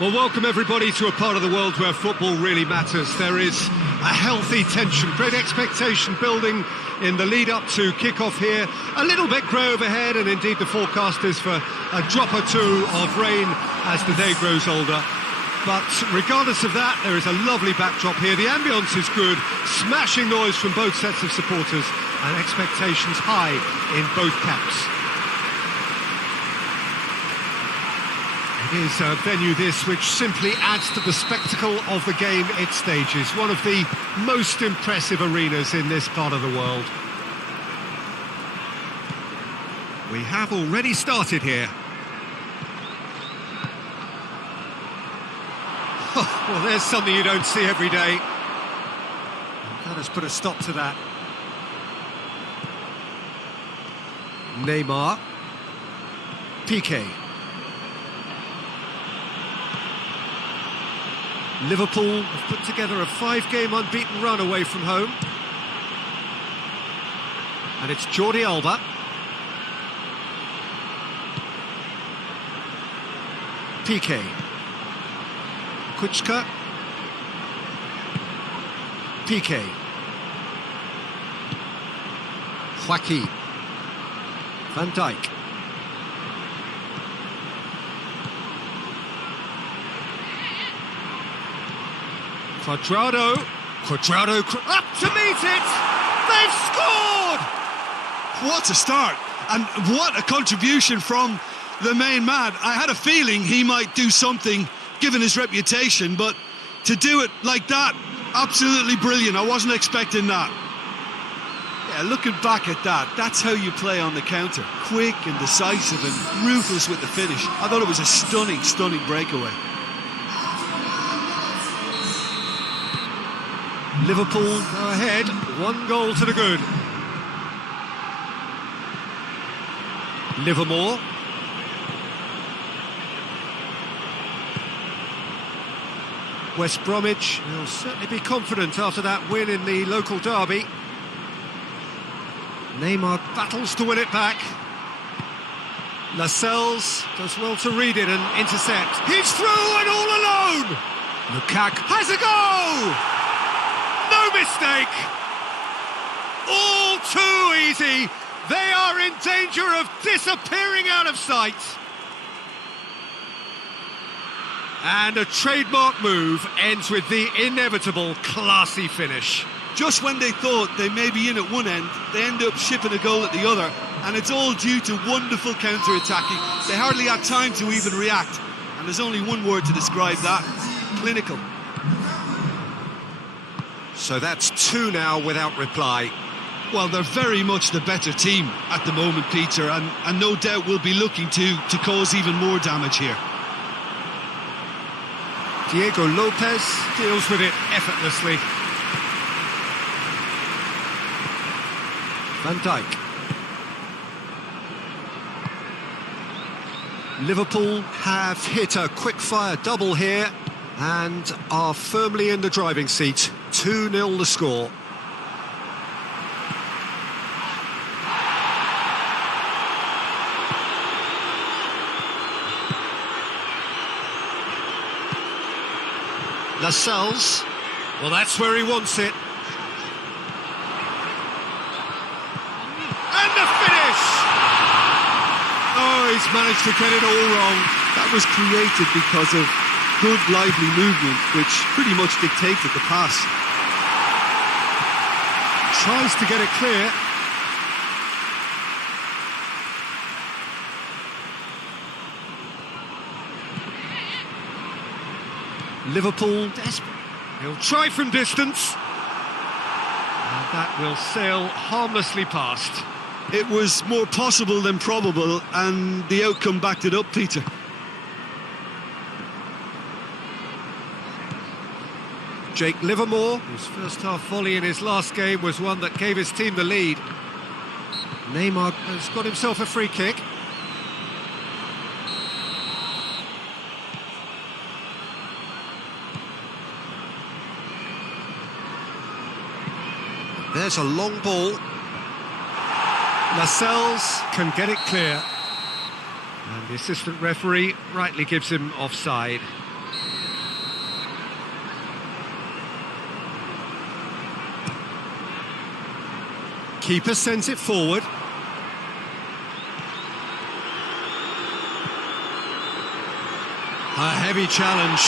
Well, welcome everybody to a part of the world where football really matters. There is a healthy tension, great expectation building in the lead up to kick-off here. A little bit grey overhead, and indeed the forecast is for a drop or two of rain as the day grows older. But regardless of that, there is a lovely backdrop here. The ambience is good, smashing noise from both sets of supporters, and expectations high in both camps. It is a venue this which simply adds to the spectacle of the game it stages. One of the most impressive arenas in this part of the world. We have already started here. Well, there's something you don't see every day. That has put a stop to that. Neymar. Piqué. Liverpool have put together a 5-game unbeaten run away from home. And it's Jordi Alba. Piqué. Kuchka. Piqué. Joaquin. Van Dijk. Cuadrado up to meet it! They've scored! What a start, and what a contribution from the main man. I had a feeling he might do something given his reputation, but to do it like that, absolutely brilliant. I wasn't expecting that. Yeah, looking back at that, that's how you play on the counter. Quick and decisive and ruthless with the finish. I thought it was a stunning breakaway. Liverpool go ahead, 1 goal to the good. Livermore. West Bromwich will certainly be confident after that win in the local derby. Neymar battles to win it back. Lascelles does well to read it and intercept. He's through and all alone! Lukaku has a goal! No mistake! All too easy! They are in danger of disappearing out of sight! And a trademark move ends with the inevitable classy finish. Just when they thought they may be in at one end, they end up shipping a goal at the other, and it's all due to wonderful counter-attacking. They hardly had time to even react, and there's only one word to describe that: clinical. So that's 2 now without reply. Well, they're very much the better team at the moment, Peter, and no doubt will be looking to cause even more damage here. Diego Lopez deals with it effortlessly. Van Dijk. Liverpool have hit a quick-fire double here and are firmly in the driving seat. 2-0 the score. Lascelles. Well, that's where he wants it. And the finish! Oh, he's managed to get it all wrong. That was created because of good, lively movement, which pretty much dictated the pass. Tries to get it clear. Liverpool desperate. He'll try from distance. And that will sail harmlessly past. It was more possible than probable, and the outcome backed it up, Peter. Jake Livermore, whose first half volley in his last game was one that gave his team the lead. Neymar has got himself a free kick. There's a long ball. Lascelles can get it clear. And the assistant referee rightly gives him offside. Keeper sends it forward. A heavy challenge.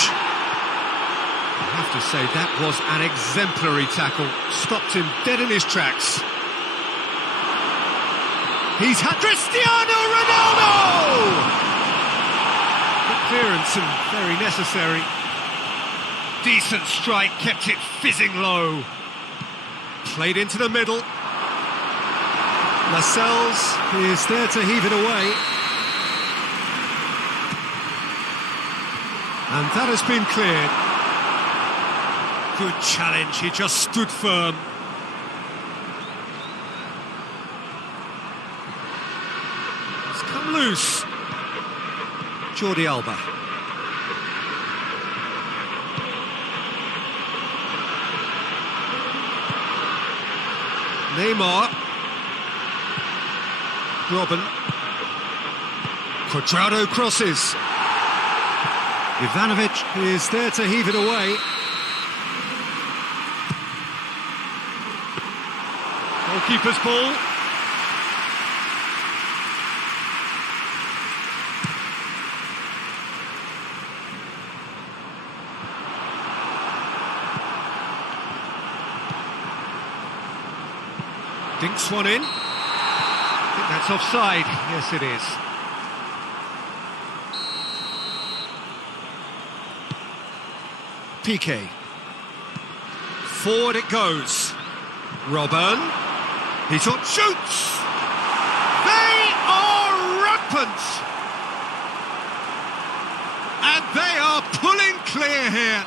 I have to say, that was an exemplary tackle. Stopped him dead in his tracks. He's had Cristiano Ronaldo! Good clearance and very necessary. Decent strike, kept it fizzing low. Played into the middle. Lascelles is there to heave it away. And that has been cleared. Good challenge, he just stood firm. It's come loose. Jordi Alba. Neymar. Robin. Cuadrado crosses. Ivanovic is there to heave it away. Goalkeeper's ball. Dinks one in. I think that's offside. Yes, it is. Piqué. Forward it goes. Robin. He shoots! They are rampant! And they are pulling clear here.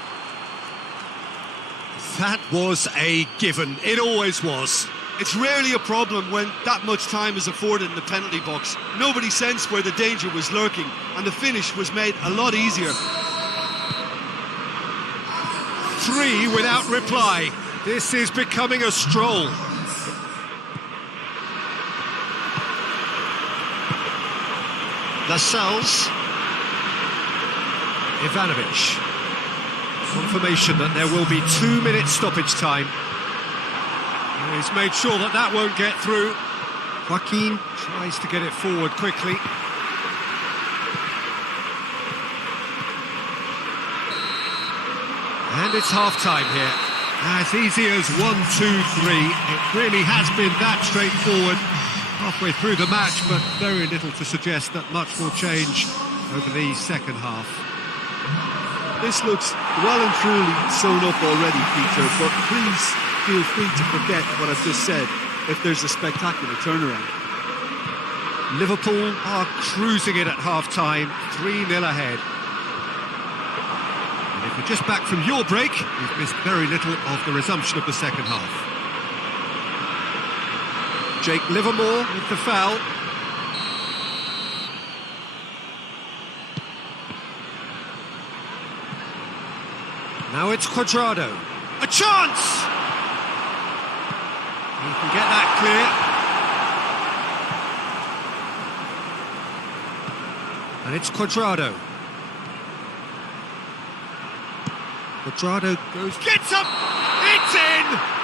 That was a given. It always was. It's rarely a problem when that much time is afforded in the penalty box. Nobody sensed where the danger was lurking, and the finish was made a lot easier. 3 without reply. This is becoming a stroll. Lascelles. Ivanovic. Confirmation that there will be 2 minutes stoppage time. He's made sure that that won't get through. Joaquin tries to get it forward quickly. And it's half-time here. As easy as 1, 2, 3. It really has been that straightforward. Halfway through the match, but very little to suggest that much will change over the second half. This looks well and truly sewn up already, Peter, but please feel free to forget what I've just said if there's a spectacular turnaround. Liverpool are cruising it at half-time, 3-0 ahead. And if you're just back from your break, you've missed very little of the resumption of the second half. Jake Livermore with the foul. Now it's Cuadrado. A chance! He can get that clear. And it's Cuadrado. Cuadrado goes... Gets up! It's in!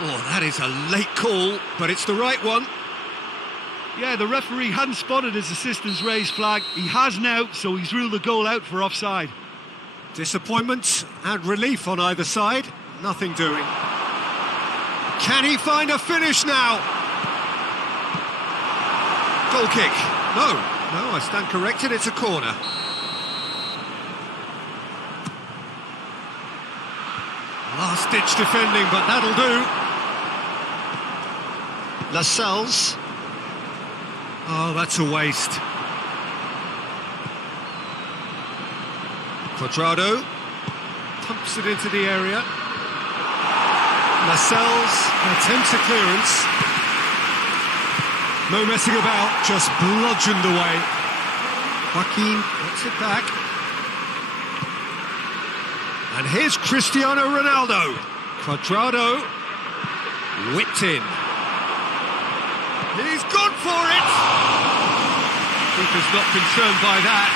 Oh, that is a late call, but it's the right one. Yeah, the referee hadn't spotted his assistant's raised flag. He has now, so he's ruled the goal out for offside. Disappointment and relief on either side. Nothing doing. Can he find a finish now? Goal kick. No, I stand corrected. It's a corner. Last-ditch defending, but that'll do. Lascelles. Oh, that's a waste. Cuadrado pumps it into the area. Lascelles attempts a clearance. No messing about, just bludgeoned away. Joaquin gets it back. And here's Cristiano Ronaldo. Cuadrado whipped in. He's gone for it! Keeper's not concerned by that.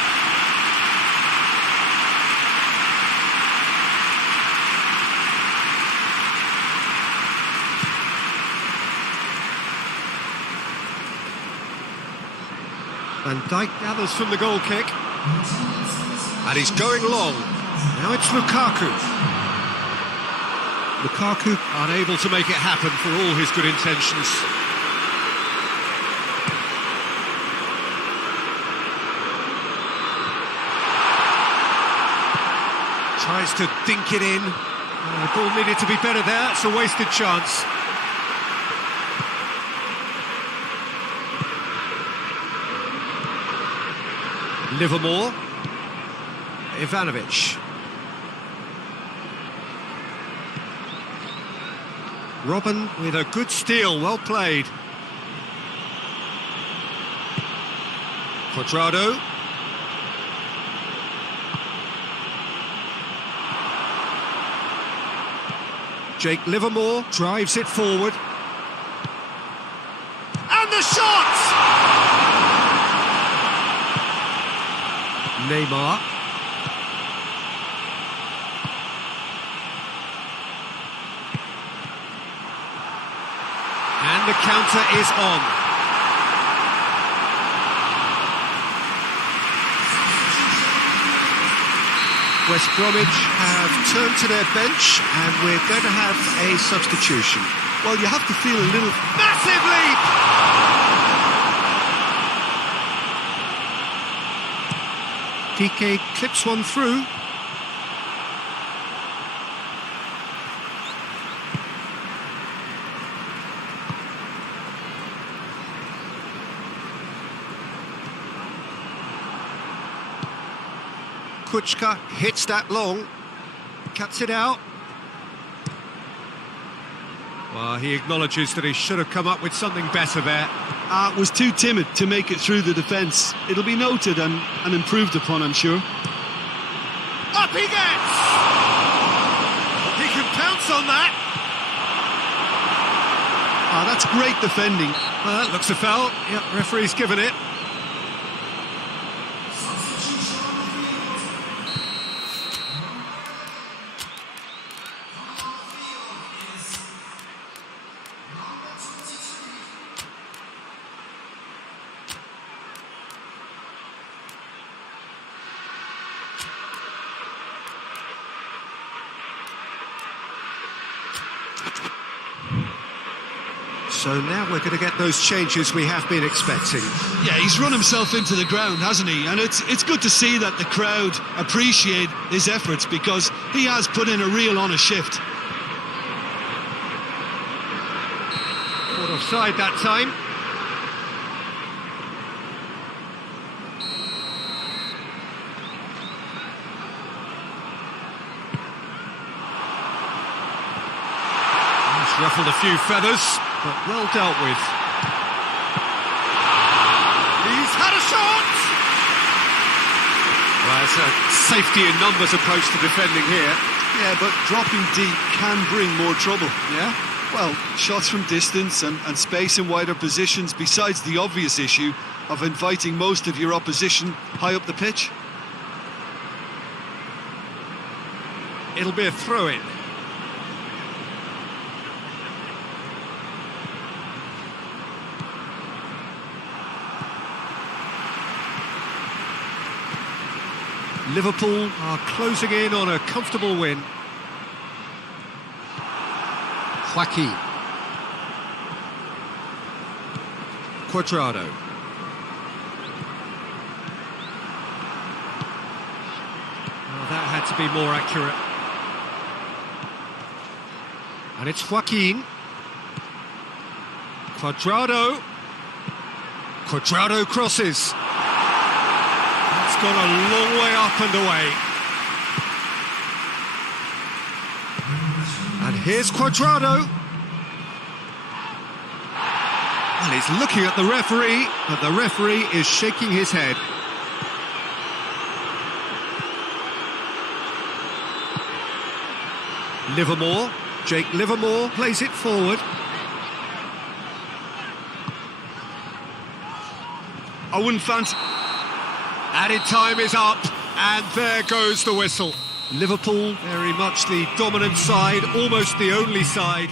Van Dijk gathers from the goal kick. And he's going long. Now it's Lukaku. Lukaku unable to make it happen for all his good intentions. Tries to dink it in. The ball needed to be better there. It's a wasted chance. Livermore. Ivanovic. Robben with a good steal, well played. Cuadrado. Jake Livermore drives it forward. And the shot! Neymar. And the counter is on. West Bromwich have turned to their bench and we're going to have a substitution. Well, you have to feel a little... Massive leap! PK clips one through. Kuchka hits that long, cuts it out. Well, he acknowledges that he should have come up with something better there. Was too timid to make it through the defence. It'll be noted and improved upon, I'm sure. Up he gets! He can pounce on that. That's great defending. Well, that looks a foul. Yep, referee's given it. So now we're going to get those changes we have been expecting. Yeah, he's run himself into the ground, hasn't he? And it's good to see that the crowd appreciate his efforts because he has put in a real honest shift. Caught offside that time. He's ruffled a few feathers, but well dealt with. He's had a shot! Well, it's a safety in numbers approach to defending here. Yeah, but dropping deep can bring more trouble. Yeah? Well, shots from distance and space in wider positions, besides the obvious issue of inviting most of your opposition high up the pitch. It'll be a throw-in. Liverpool are closing in on a comfortable win. Joaquin. Cuadrado. Well, that had to be more accurate. And it's Joaquin. Cuadrado. Cuadrado crosses. It's gone a long way up and away. And here's Cuadrado. Well, he's looking at the referee, but the referee is shaking his head. Livermore, Jake Livermore plays it forward. I wouldn't fancy... Added time is up, and there goes the whistle. Liverpool, very much the dominant side, almost the only side.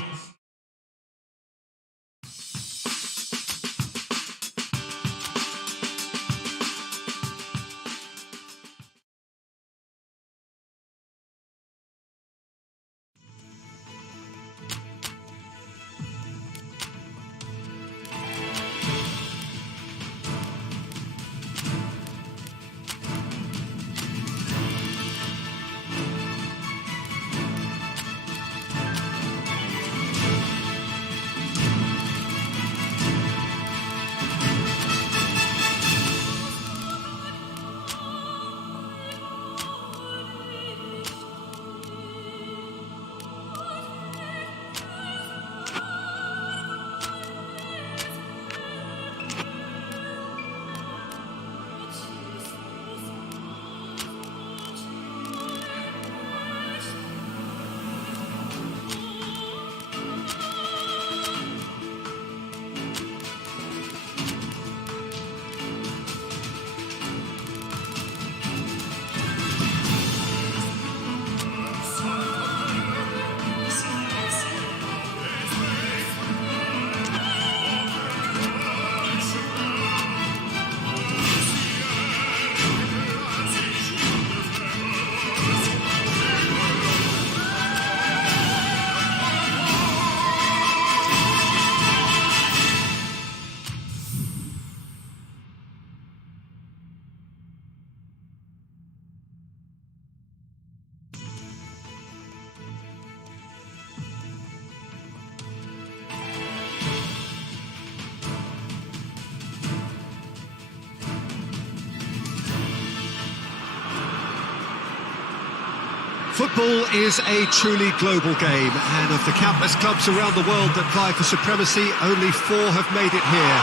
Football is a truly global game, and of the countless clubs around the world that vie for supremacy, only 4 have made it here.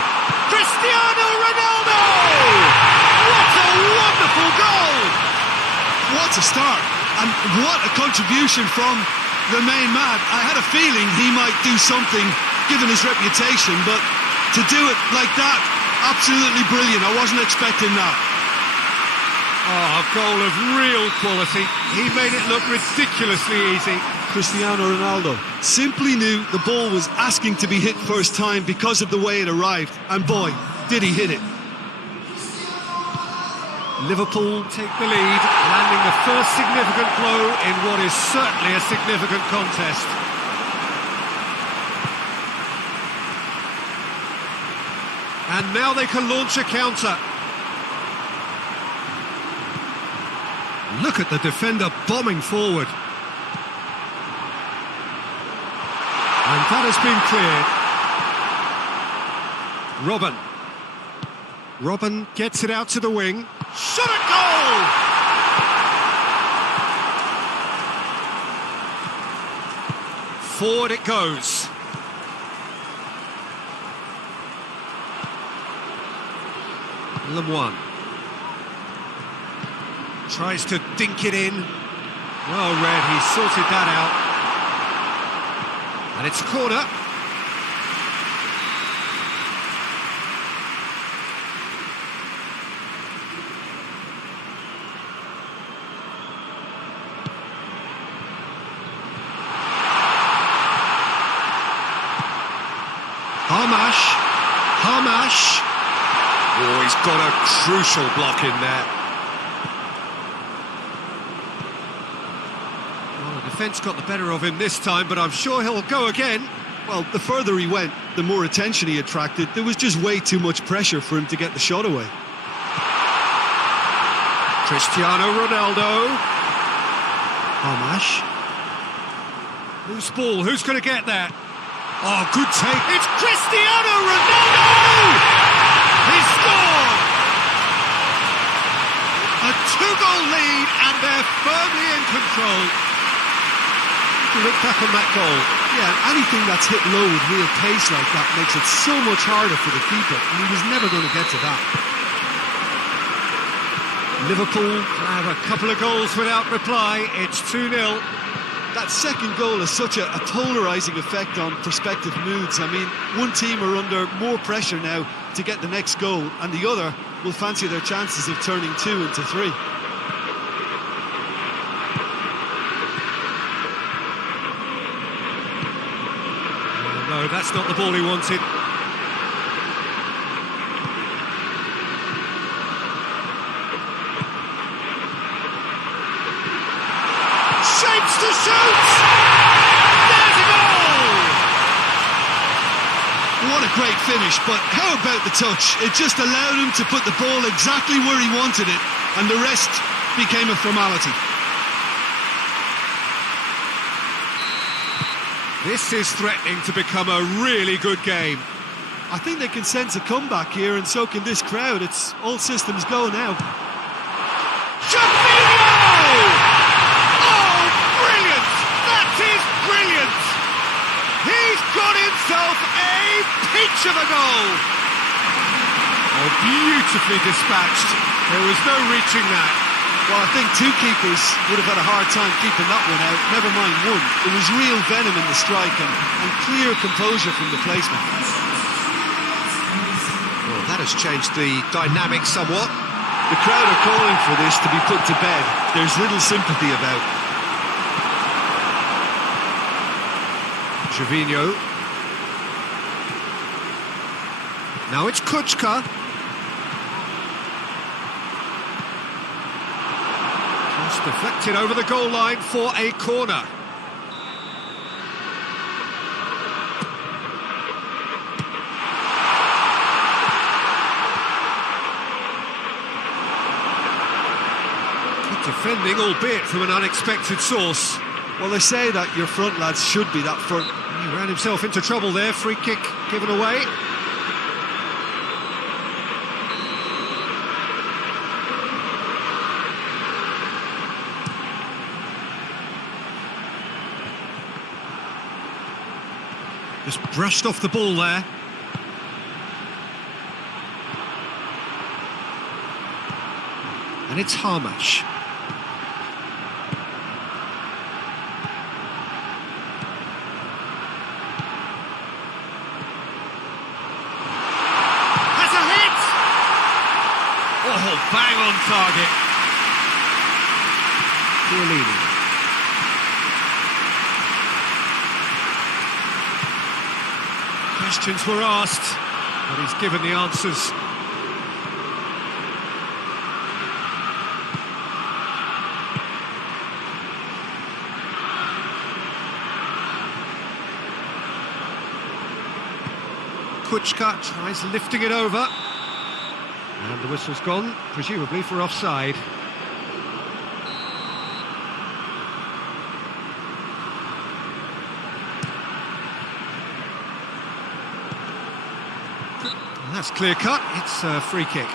Cristiano Ronaldo! What a wonderful goal! What a start, and what a contribution from the main man. I had a feeling he might do something, given his reputation, but to do it like that, absolutely brilliant. I wasn't expecting that. Oh, a goal of real quality. He made it look ridiculously easy. Cristiano Ronaldo simply knew the ball was asking to be hit first time because of the way it arrived, and boy, did he hit it. Liverpool take the lead, landing the first significant blow in what is certainly a significant contest. And now they can launch a counter. Look at the defender bombing forward. And that has been cleared. Robben gets it out to the wing. Shot at goal! Forward it goes. Lemoine tries to dink it in. Well read, he sorted that out. And it's a corner. Hamash. Oh, he's got a crucial block in there. Well, the defence got the better of him this time, but I'm sure he'll go again. Well, the further he went, the more attention he attracted. There was just way too much pressure for him to get the shot away. Cristiano Ronaldo. Hamash. Loose ball, who's going to get that? Oh, good take. It's Cristiano Ronaldo! He scored! A 2-goal lead, and they're firmly in control. Look back on that goal. Yeah, anything that's hit low with real pace like that makes it so much harder for the keeper, and he was never going to get to that. Liverpool have a couple of goals without reply. It's 2-0. That second goal has such a polarising effect on prospective moods. I mean, one team are under more pressure now to get the next goal, and the other will fancy their chances of turning 2 into 3. Oh, no, that's not the ball he wanted. Shapes to shoot! There's a goal! What a great finish, but how about the touch? It just allowed him to put the ball exactly where he wanted it, and the rest became a formality. This is threatening to become a really good game. I think they can sense a comeback here, and so can this crowd. It's all systems go now. Got himself a peach of a goal. Oh, beautifully dispatched. There was no reaching that. Well, I think 2 keepers would have had a hard time keeping that one out, never mind 1. There was real venom in the strike and clear composure from the placement. Well, that has changed the dynamic somewhat. The crowd are calling for this to be put to bed. There's little sympathy about. Gervinho. Now it's Kuchka. Cross deflected over the goal line for a corner. Good defending, albeit from an unexpected source. Well, they say that your front lads should be that front. He ran himself into trouble there. Free kick given away. Just brushed off the ball there. And it's Harmash. Has a hit! Oh, bang on target. Chiellini. Questions were asked, but he's given the answers. Kuchka tries lifting it over. And the whistle's gone, presumably for offside. That's clear cut, it's a free kick.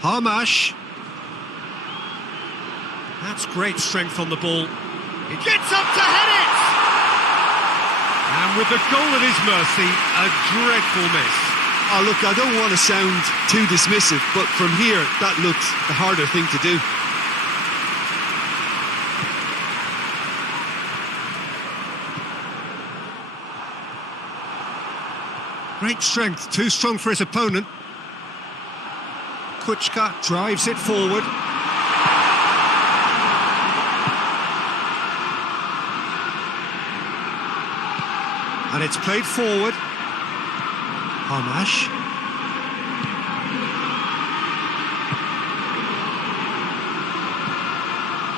Harmash. That's great strength on the ball. He gets up to head it! And with the goal at his mercy, a dreadful miss. Oh, look, I don't want to sound too dismissive, but from here, that looks the harder thing to do. Great strength, too strong for his opponent. Kuchka drives it forward. And it's played forward. Harmash.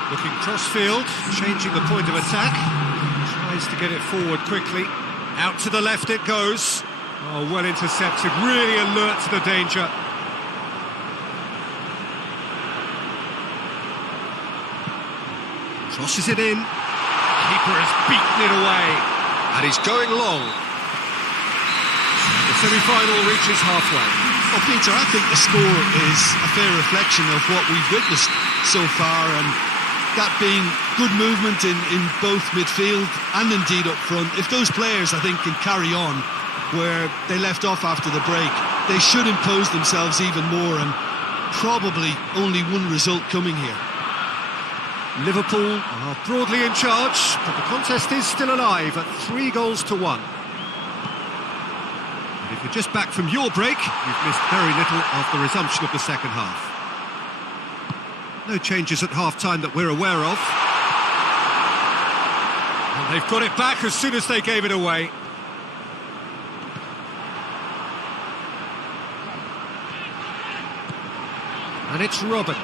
Looking cross-field, changing the point of attack. Tries to get it forward quickly. Out to the left it goes. Oh, well intercepted, really alert to the danger. Crosses it in. Keeper has beaten it away. And he's going long. The semi-final reaches halfway. Well, Peter, I think the score is a fair reflection of what we've witnessed so far, and that being good movement in both midfield and indeed up front. If those players, I think, can carry on where they left off after the break, they should impose themselves even more, and probably only one result coming here. Liverpool are broadly in charge, but the contest is still alive at 3-1. And if you're just back from your break, you've missed very little of the resumption of the second half. No changes at half-time that we're aware of. And they've got it back as soon as they gave it away. And it's Robin.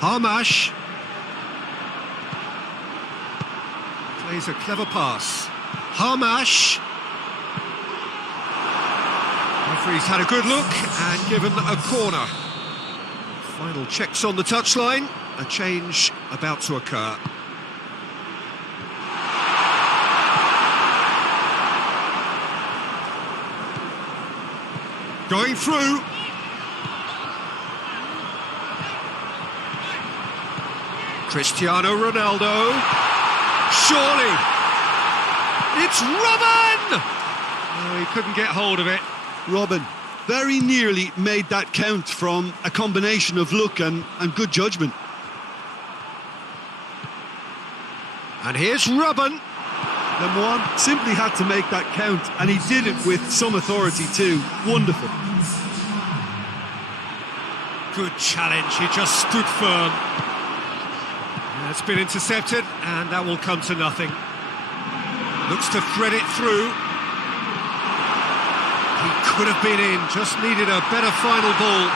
Harmash plays a clever pass. Harmash. Referee's had a good look and given a corner. Final checks on the touchline. A change about to occur. Going through. Cristiano Ronaldo. Surely. It's Robin! Oh, he couldn't get hold of it. Robin very nearly made that count from a combination of luck and good judgment. And here's Robin. Lemoine simply had to make that count, and he did it with some authority too. Wonderful. Good challenge, he just stood firm. It's been intercepted, and that will come to nothing. Looks to thread it through. He could have been in, just needed a better final ball.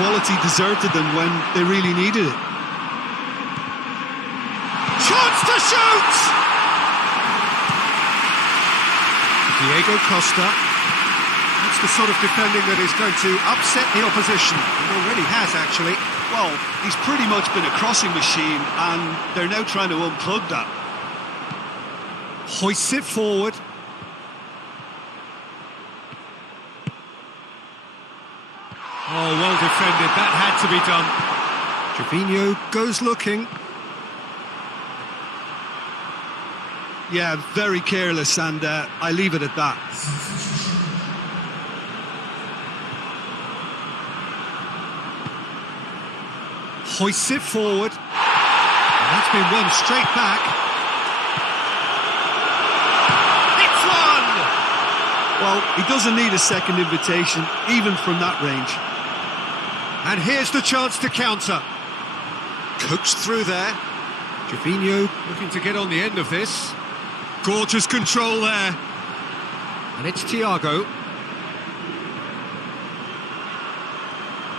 Quality deserted them when they really needed it. Chance to shoot! Diego Costa. That's the the sort of defending that is going to upset the opposition. It already has, actually. Well, he's pretty much been a crossing machine, and they're now trying to unplug that. Hoists it forward. Oh, well defended. That had to be done. Trevino goes looking. Yeah, very careless, and I leave it at that. Hoists it forward. And that's been won straight back. It's one! Well, he doesn't need a second invitation, even from that range. And here's the chance to counter. Coaxed through there. Trevino looking to get on the end of this. Gorgeous control there. And it's Thiago.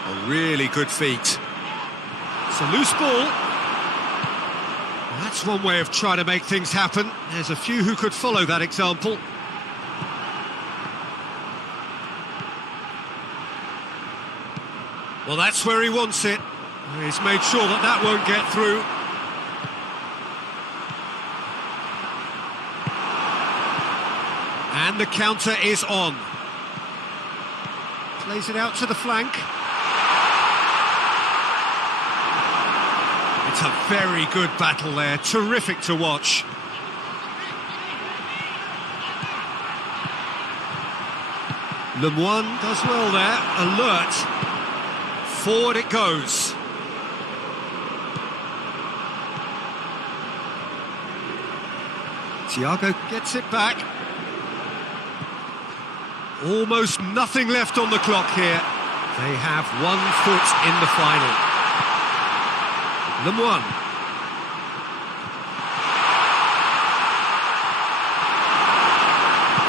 A really good feat. It's a loose ball. Well, that's one way of trying to make things happen. There's a few who could follow that example. Well, that's where he wants it. He's made sure that that won't get through. And the counter is on. Plays it out to the flank. It's a very good battle there. Terrific to watch. Lemoine does well there. Alert. Forward it goes. Thiago gets it back. Almost nothing left on the clock here. They have 1 foot in the final. Lemoine.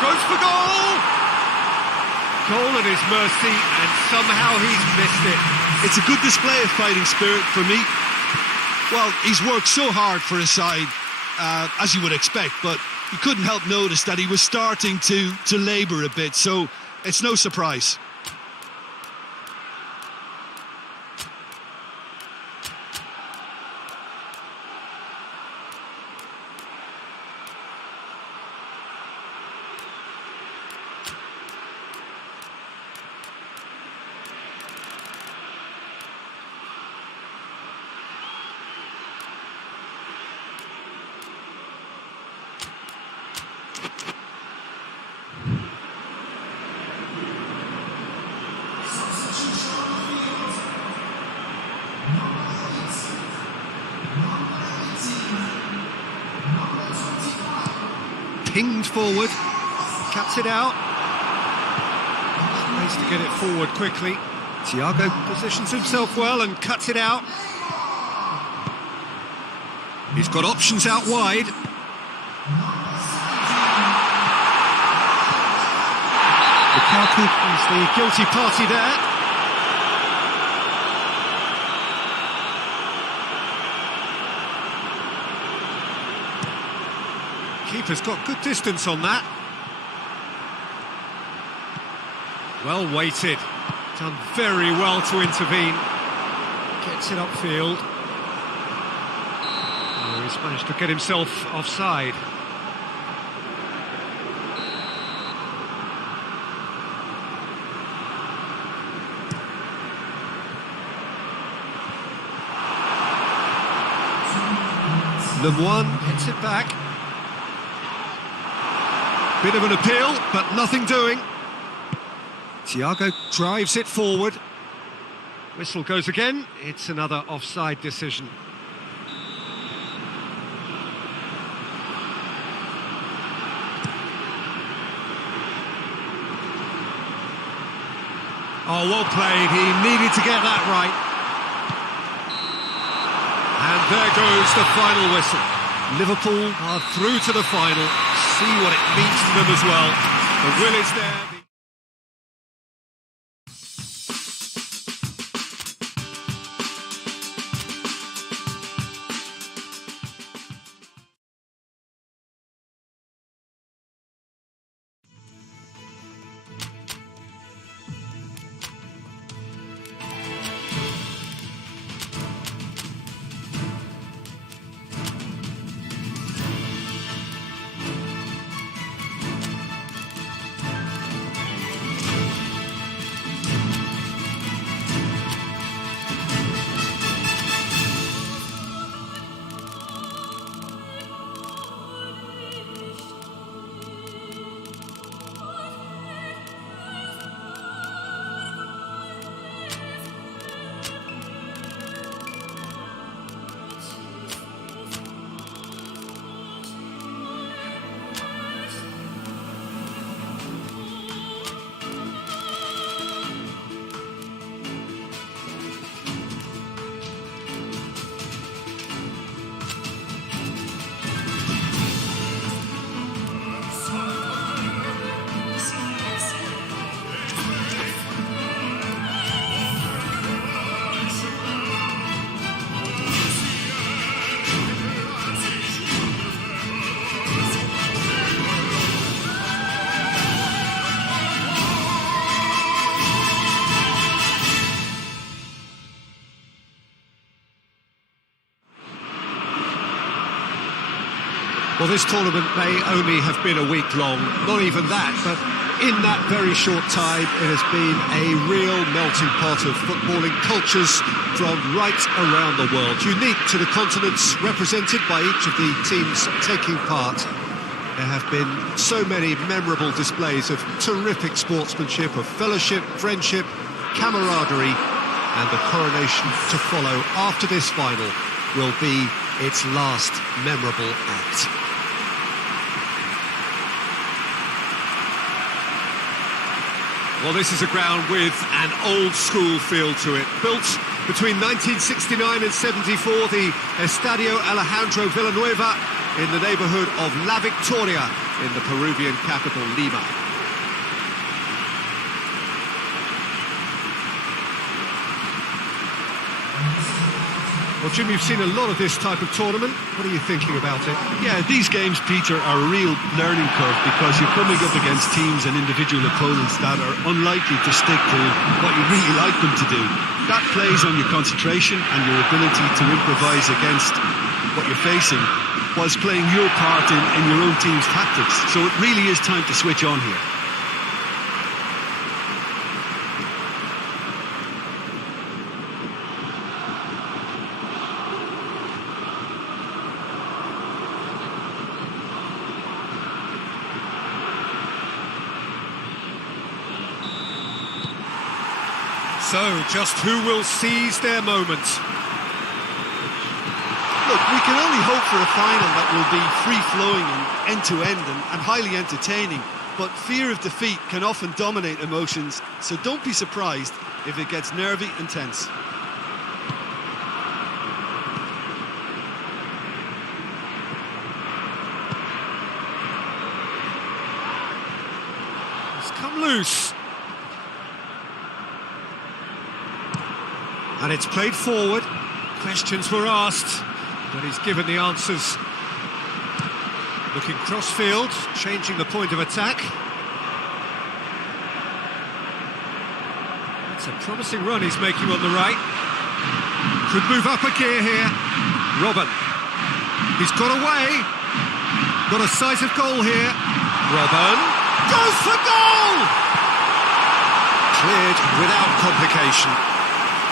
Goes for goal! Goal at his mercy, and somehow he's missed it. It's a good display of fighting spirit for me. Well, he's worked so hard for his side, as you would expect, but you couldn't help notice that he was starting to labour a bit, so it's no surprise. Pinged forward, cuts it out. Space to get it forward quickly. Thiago positions himself well and cuts it out. He's got options out wide. Lukaku is the guilty party there. Keeper's got good distance on that. Well weighted. Done very well to intervene. Gets it upfield. Oh, he's managed to get himself offside. Lemoine gets it back. Bit of an appeal, but nothing doing. Thiago drives it forward. Whistle goes again. It's another offside decision. Oh, well played. He needed to get that right. And there goes the final whistle. Liverpool are through to the final. See what it means to them as well. The will is there. Well, this tournament may only have been a week long, not even that, but in that very short time, it has been a real melting pot of footballing cultures from right around the world, unique to the continents represented by each of the teams taking part. There have been so many memorable displays of terrific sportsmanship, of fellowship, friendship, camaraderie, and the coronation to follow after this final will be its last memorable act. Well, this is a ground with an old-school feel to it. Built between 1969 and 74, the Estadio Alejandro Villanueva in the neighbourhood of La Victoria in the Peruvian capital, Lima. Well, Jim, you've seen a lot of this type of tournament. What are you thinking about it? Yeah, these games, Peter, are a real learning curve because you're coming up against teams and individual opponents that are unlikely to stick to what you really like them to do. That plays on your concentration and your ability to improvise against what you're facing whilst playing your part in your own team's tactics. So it really is time to switch on here. So, just who will seize their moment? Look, we can only hope for a final that will be free-flowing and end-to-end and highly entertaining, but fear of defeat can often dominate emotions, so don't be surprised if it gets nervy and tense. It's come loose. And it's played forward. Questions were asked, but he's given the answers. Looking cross-field, changing the point of attack. It's a promising run he's making on the right. Could move up a gear here. Robin. He's got away. Got a decisive goal here. Robin goes for goal! Cleared without complication.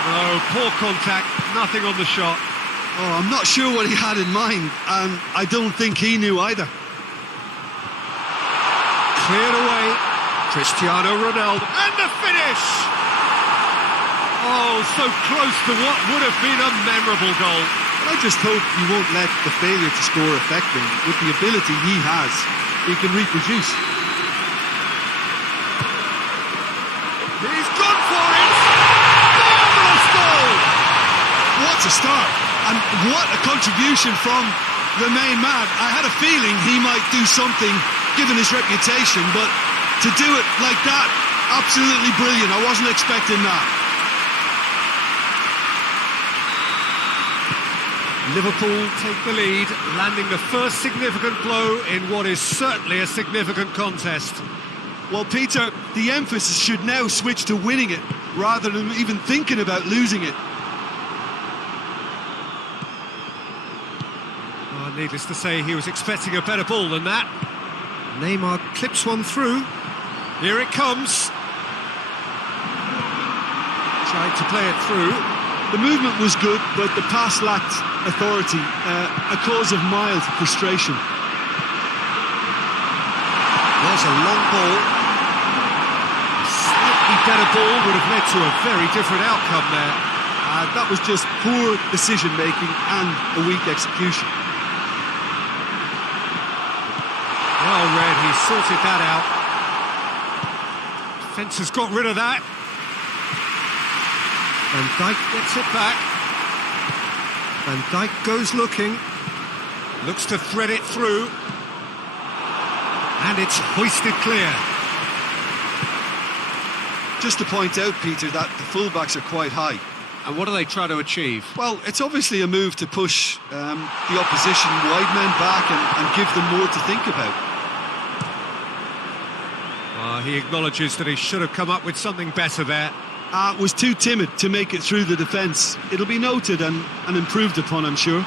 Oh, poor contact, nothing on the shot. Oh, I'm not sure what he had in mind, and I don't think he knew either. Cleared away, Cristiano Ronaldo, and the finish! Oh, so close to what would have been a memorable goal. I just hope he won't let the failure to score affect him. With the ability he has, he can reproduce. He's gone for it! Marvellous goal! What a start, and what a contribution from the main man. I had a feeling he might do something, given his reputation, but to do it like that, absolutely brilliant. I wasn't expecting that. Liverpool take the lead, landing the first significant blow in what is certainly a significant contest. Well, Peter, the emphasis should now switch to winning it, rather than even thinking about losing it. Oh, needless to say, he was expecting a better ball than that. Neymar clips one through. Here it comes. Tried to play it through. The movement was good, but the pass lacked authority, a cause of mild frustration. There's a long ball. A slightly better ball would have led to a very different outcome there. That was just poor decision-making and a weak execution. Well read, he sorted that out. Defence has got rid of that. Van Dijk gets it back. Van Dijk goes looking. Looks to thread it through. And it's hoisted clear. Just to point out, Peter, that the fullbacks are quite high. And what do they try to achieve? Well, it's obviously a move to push the opposition wide men back and give them more to think about. He acknowledges that he should have come up with something better there. Was too timid to make it through the defence. It'll be noted and improved upon, I'm sure.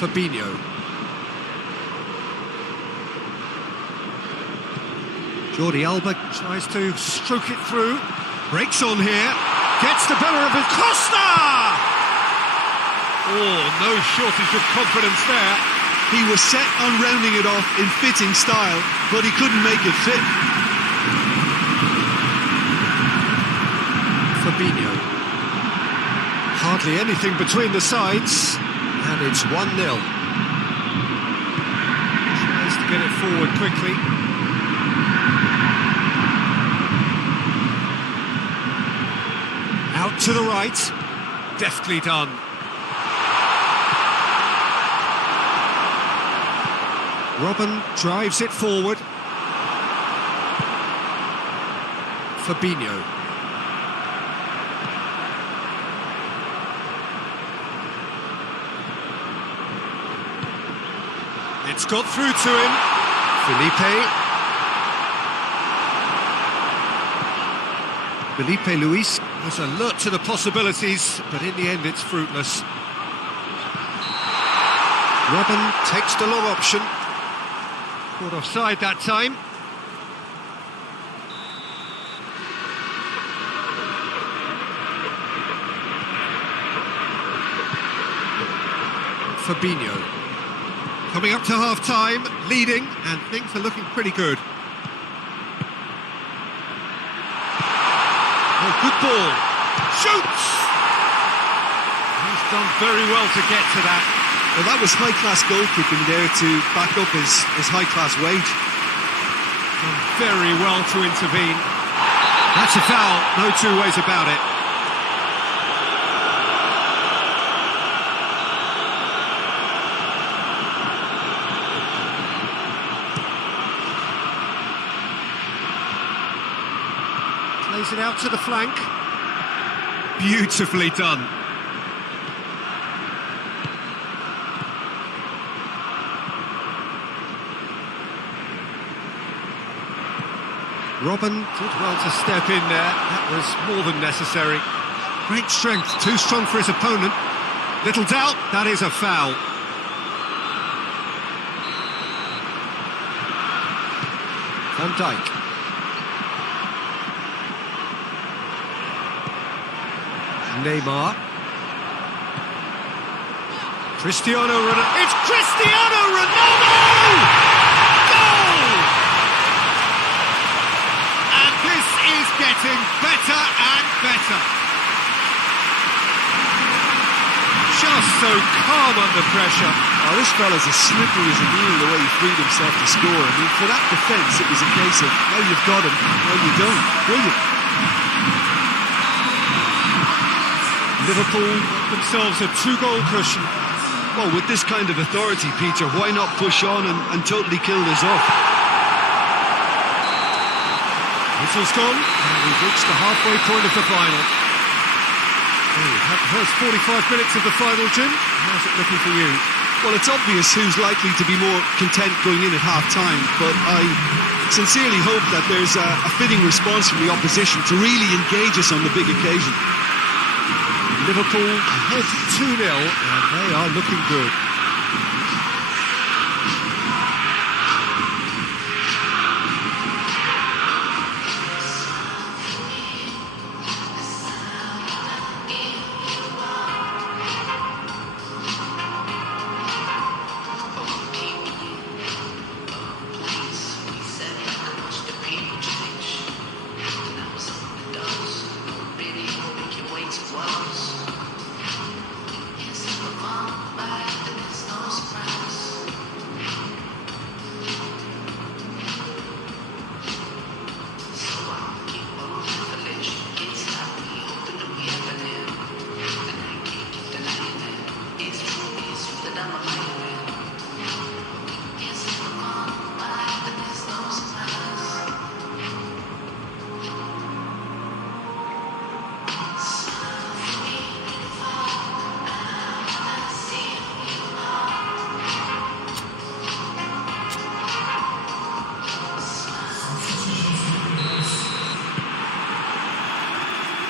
Fabinho. Jordi Alba tries to stroke it through. Breaks on here. Gets the better of it. Costa! Oh, no shortage of confidence there. He was set on rounding it off in fitting style, but he couldn't make it fit. Fabinho. Hardly anything between the sides, and it's 1-0. Tries to get it forward quickly. Out to the right. Deftly done. Robben drives it forward. Fabinho. It's got through to him. Felipe Luis was alert to the possibilities, but in the end it's fruitless. Robben takes the long option. Caught offside that time. Fabinho. Coming up to half-time, leading, and things are looking pretty good. Oh, good ball. Shoots! He's done very well to get to that. Well, that was high-class goalkeeping there to back up his high-class wage. Done very well to intervene. That's a foul, no two ways about it. Plays it out to the flank. Beautifully done. Robben did well to step in there. That was more than necessary. Great strength, too strong for his opponent. Little doubt, that is a foul. Van Dijk. Neymar. Cristiano Ronaldo. It's Cristiano Ronaldo! Goal! And this is getting better and better. Just so calm under pressure. Oh, this fella's as slippery as a mule the way he freed himself to score. I mean, for that defence, it was a case of, now you've got him, now you don't. Brilliant. Liverpool themselves a 2-goal cushion. Well, with this kind of authority, Peter, why not push on and totally kill this off? Whistle's gone, and we've reached the halfway point of the final. We've had the first 45 minutes of the final, Jim. How's it looking for you? Well, it's obvious who's likely to be more content going in at half-time, but I sincerely hope that there's a fitting response from the opposition to really engage us on the big occasion. Liverpool ahead 2-0, and they are looking good.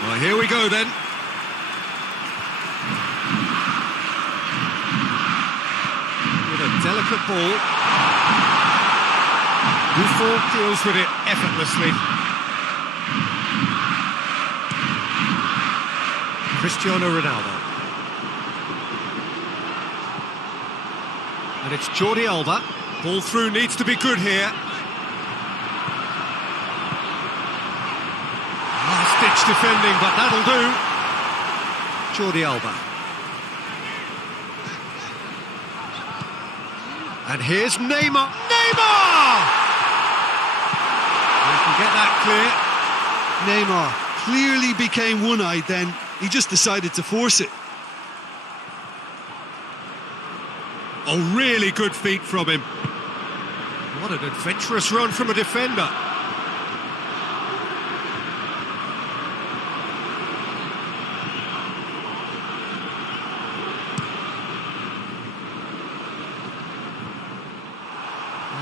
Well, here we go then. delicate ball. Buffon deals with it effortlessly. Cristiano Ronaldo. And it's Jordi Alba. Ball through needs to be good here. Last-ditch defending, but that'll do. Jordi Alba. And here's Neymar. Neymar! We can get that clear. Neymar clearly became one-eyed then. He just decided to force it. Oh, really good feet from him. What an adventurous run from a defender.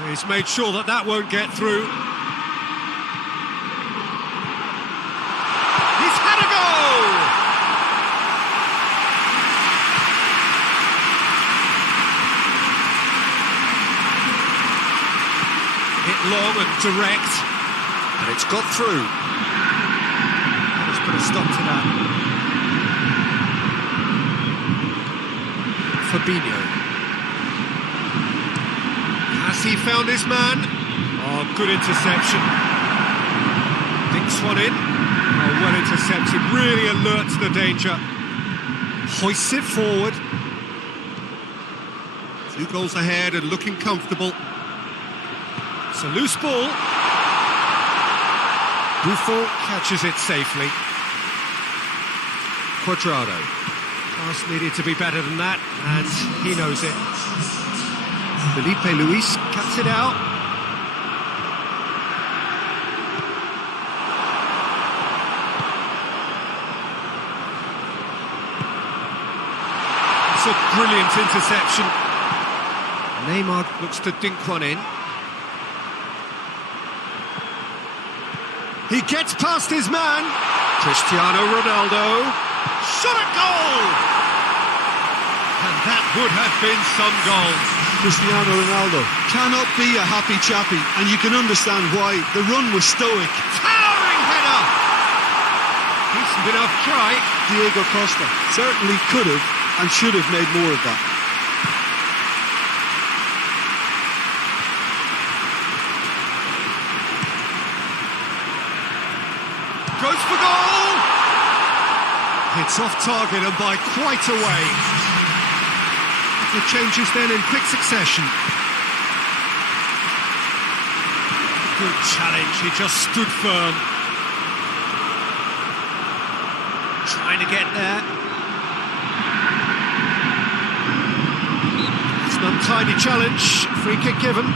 He's made sure that that won't get through. He's had a goal! Hit long and direct, and it's got through. Let's put a stop to that. Fabinho. Has he found his man? Oh, good interception. Dinks one in. Oh, well intercepted. Really alert to the danger. Hoists it forward. 2 goals ahead and looking comfortable. It's a loose ball. Buffon catches it safely. Cuadrado. Pass needed to be better than that, and he knows it. Felipe Luis cuts it out. It's a brilliant interception. Neymar looks to dink one in. He gets past his man. Cristiano Ronaldo. Shot at goal! And that would have been some goals. Cristiano Ronaldo cannot be a happy chappy, and you can understand why. The run was stoic. Towering header! Decent enough try. Diego Costa certainly could have and should have made more of that. Goes for goal! It's off target and by quite a way. The changes then in quick succession. Good challenge, he just stood firm. Trying to get there. It's an untidy challenge, free kick given.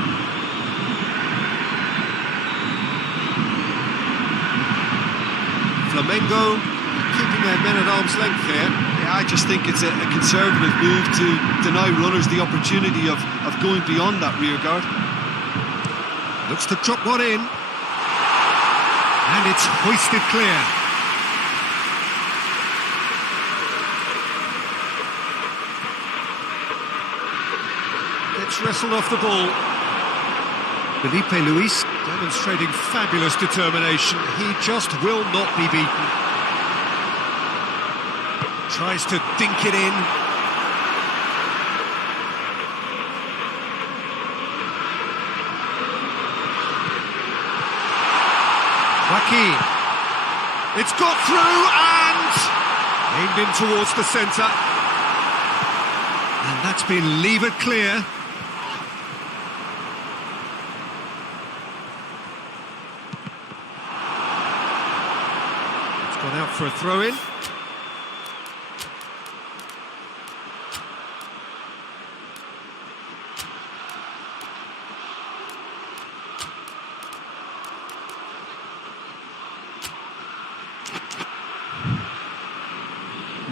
Flamengo keeping their men at arm's length here. Yeah, I just think it's a conservative move to deny runners the opportunity of going beyond that rear guard. Looks to drop one in. And it's hoisted clear. Gets wrestled off the ball. Felipe Luis demonstrating fabulous determination. He just will not be beaten. Tries to dink it in. Joaquin. It's got through and aimed in towards the centre. And that's been levered clear. It's gone out for a throw-in.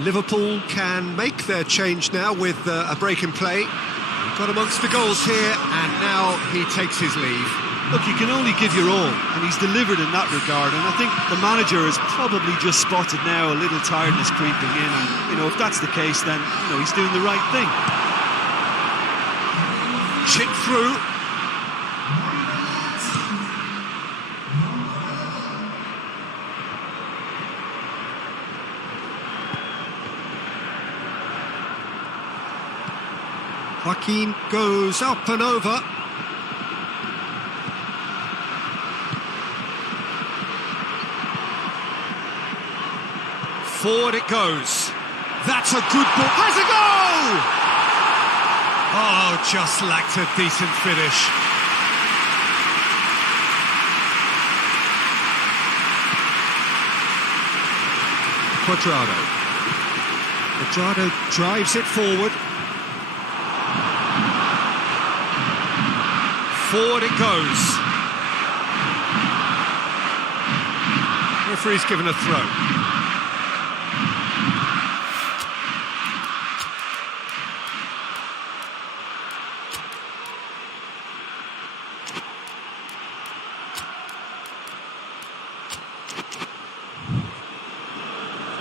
Liverpool can make their change now with a break in play. He got amongst the goals here, and now he takes his leave. Look, you can only give your all, and he's delivered in that regard. And I think the manager has probably just spotted now a little tiredness creeping in. And, if that's the case, then, he's doing the right thing. chip through. Joaquin goes up and over. Forward it goes. That's a good ball. Has a goal! Oh, just lacked a decent finish. Quadrado drives it forward. Forward it goes. Referee's given a throw.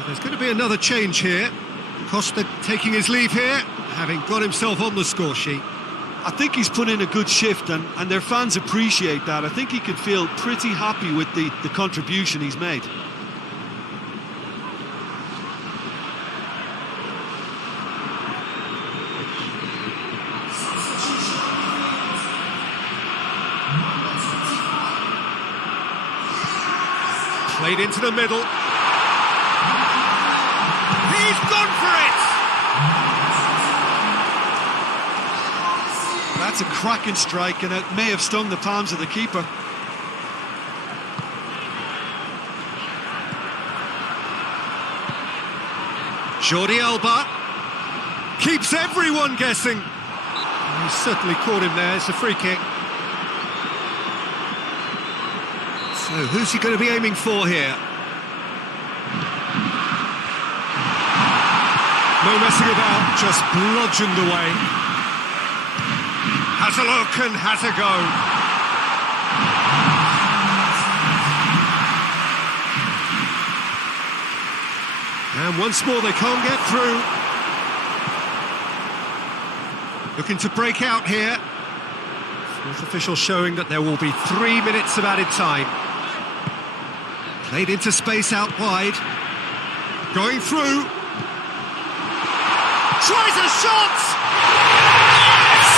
There's going to be another change here. Costa taking his leave here, having got himself on the score sheet. I think he's put in a good shift, and their fans appreciate that. I think he could feel pretty happy with the contribution he's made. Played into the middle. He's gone for it! That's a cracking strike, and it may have stung the palms of the keeper. Jordi Alba keeps everyone guessing. He certainly caught him there. It's a free kick. So who's he going to be aiming for here? No messing about, just bludgeoned away. Has a look and has a go. And once more they can't get through. Looking to break out here. Fourth official showing that there will be 3 minutes of added time. Played into space out wide. Going through. Tries a shot! Yes!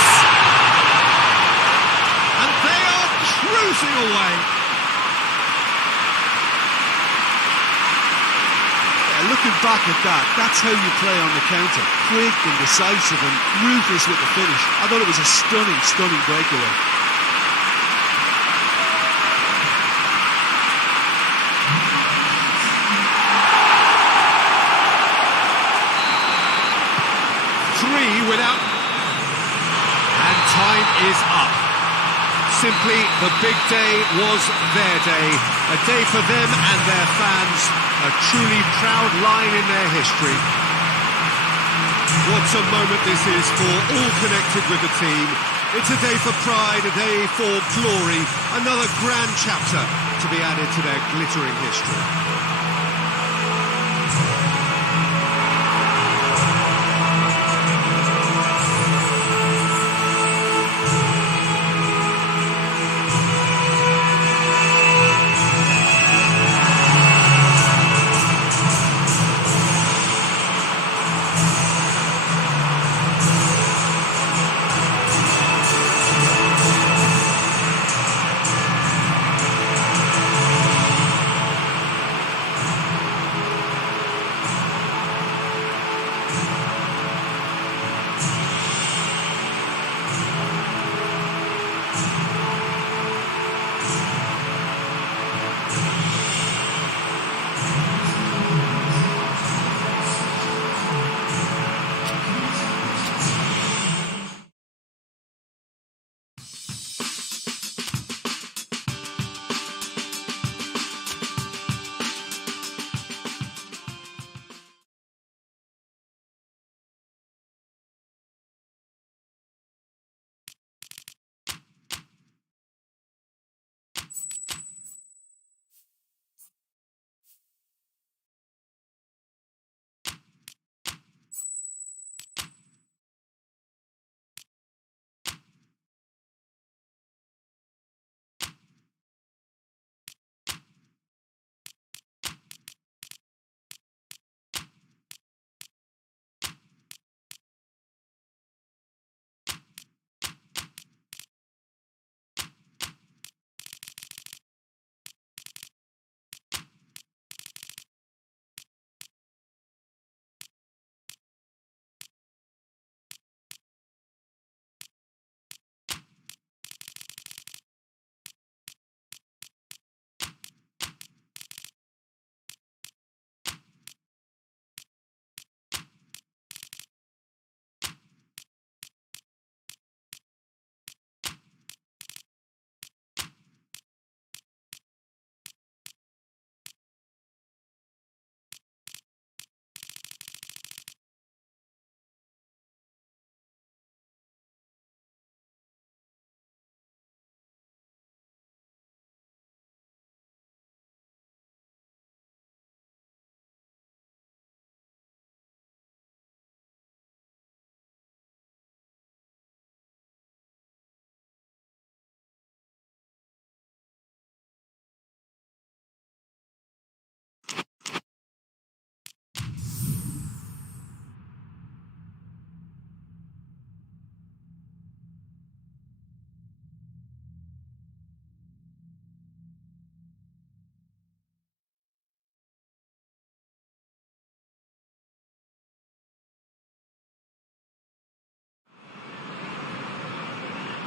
And they are cruising away. Yeah, looking back at that, that's how you play on the counter. Quick and decisive and ruthless with the finish. I thought it was a stunning, stunning breakaway. Without, and time is up. Simply the big day was their day, a day for them and their fans, a truly proud line in their history. What a moment this is for all connected with the team. It's a day for pride, a day for glory, another grand chapter to be added to their glittering history.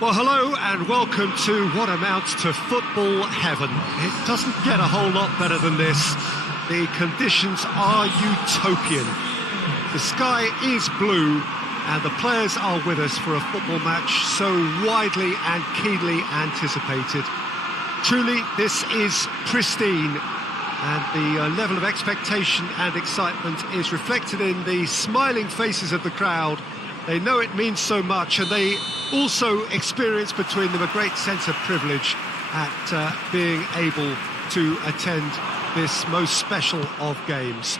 Well, hello and welcome to what amounts to football heaven. It doesn't get a whole lot better than this. The conditions are utopian. The sky is blue and the players are with us for a football match so widely and keenly anticipated. Truly, this is pristine, and the level of expectation and excitement is reflected in the smiling faces of the crowd. They know it means so much, and they also experience between them a great sense of privilege at being able to attend this most special of games.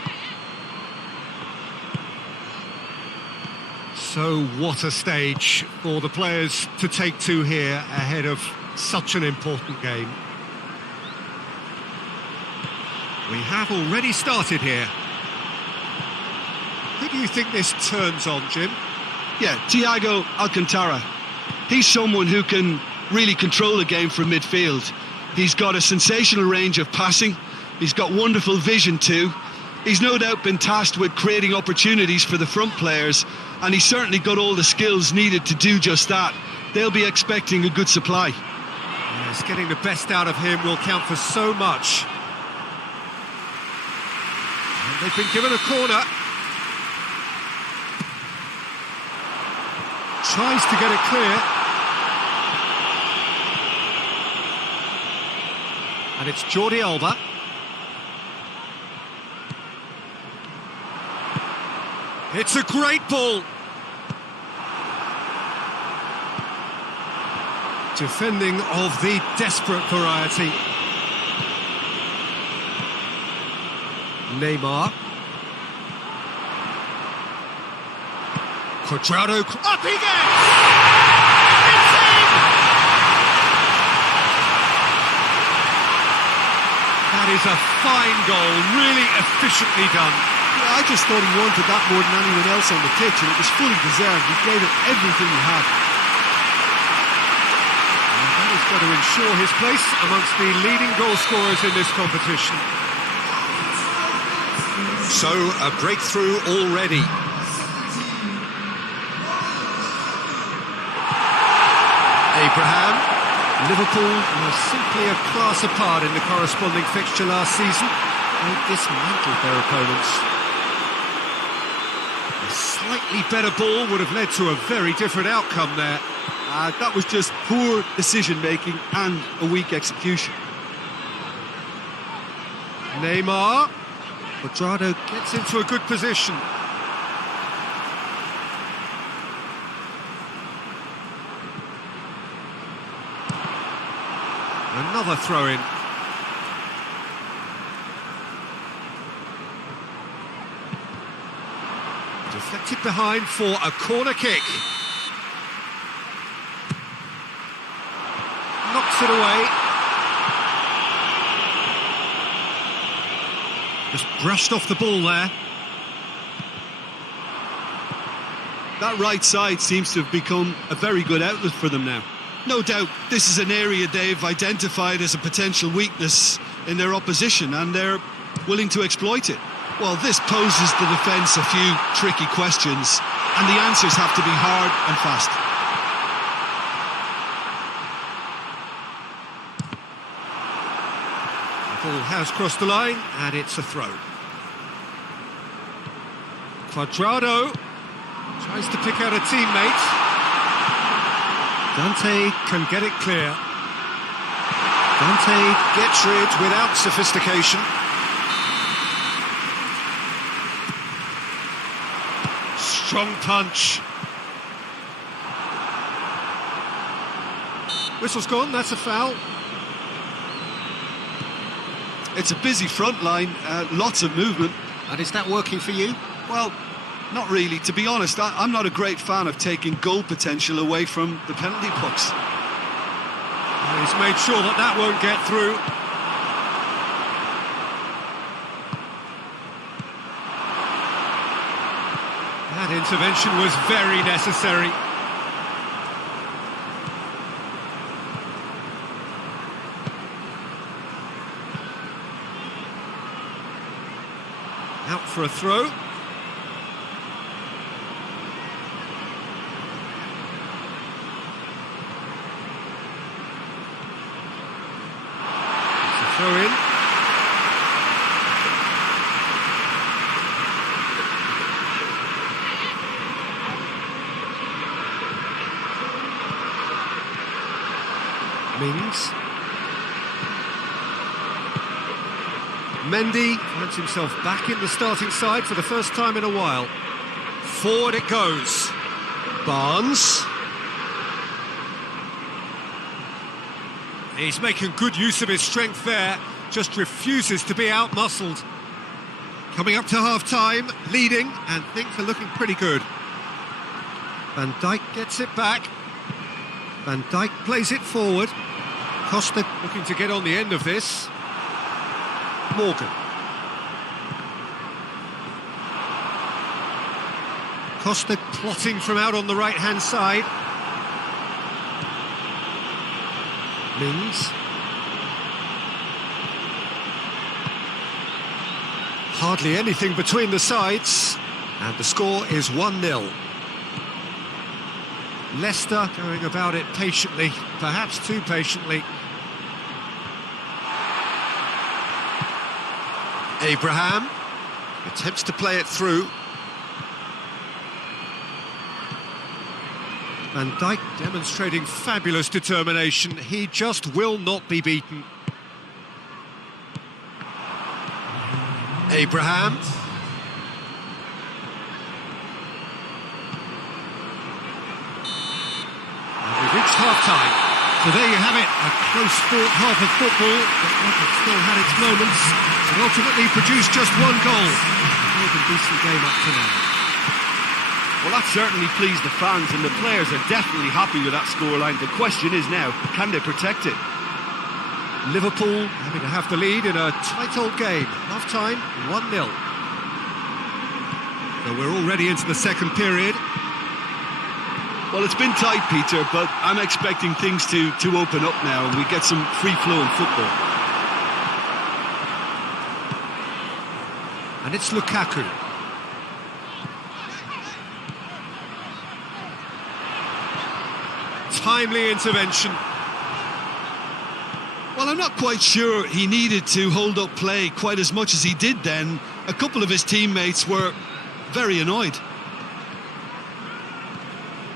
So what a stage for the players to take to here ahead of such an important game. We have already started here. Who do you think this turns on, Jim? Yeah, Thiago Alcantara. He's someone who can really control the game from midfield. He's got a sensational range of passing. He's got wonderful vision too. He's no doubt been tasked with creating opportunities for the front players, and he's certainly got all the skills needed to do just that. They'll be expecting a good supply. Yes, getting the best out of him will count for so much. And they've been given a corner. Tries to get it clear. And it's Jordi Alba. It's a great ball. Defending of the desperate variety. Neymar. Cuadrado, up he gets! It's in! That is a fine goal, really efficiently done. Yeah, I just thought he wanted that more than anyone else on the pitch, and it was fully deserved. He gave it everything he had. And that has got to ensure his place amongst the leading goal scorers in this competition. So, a breakthrough already. Abraham. Liverpool were simply a class apart in the corresponding fixture last season. They dismantled their opponents. A slightly better ball would have led to a very different outcome there. That was just poor decision-making and a weak execution. Neymar. Cuadrado gets into a good position. Another throw-in. Deflected behind for a corner kick. Knocks it away. Just brushed off the ball there. That right side seems to have become a very good outlet for them now. No doubt this is an area they've identified as a potential weakness in their opposition, and they're willing to exploit it. Well, this poses the defence a few tricky questions, and the answers have to be hard and fast. The ball has crossed the line, and it's a throw. Cuadrado tries to pick out a teammate. Dante can get it clear. Dante gets rid without sophistication. Strong punch. Whistle's gone, that's a foul. It's a busy front line, lots of movement. And is that working for you? Well, not really. To be honest, I'm not a great fan of taking goal potential away from the penalty box. He's made sure that that won't get through. That intervention was very necessary. Out for a throw. Throw in. Mings. Mendy finds himself back in the starting side for the first time in a while. Forward it goes. Barnes. He's making good use of his strength there, just refuses to be out-muscled. Coming up to half-time, leading, and things are looking pretty good. Van Dijk gets it back. Van Dijk plays it forward. Costa looking to get on the end of this. Morgan. Costa plotting from out on the right-hand side. Mings. Hardly anything between the sides, and the score is 1-0. Leicester going about it patiently, perhaps too patiently. Abraham attempts to play it through. Van Dijk demonstrating fabulous determination. He just will not be beaten. Abraham. And we've reached half-time. So there you have it, a close-fought half of football, but one that still had its moments, and ultimately produced just one goal. A decent game up to now. Well, that certainly pleased the fans, and the players are definitely happy with that scoreline. The question is now, can they protect it? Liverpool having to have the lead in a tight old game. Half-time, 1-0. So we're already into the second period. Well, it's been tight, Peter, but I'm expecting things to open up now and we get some free-flowing football. And it's Lukaku. Timely intervention. Well, I'm not quite sure he needed to hold up play quite as much as he did then. A couple of his teammates were very annoyed.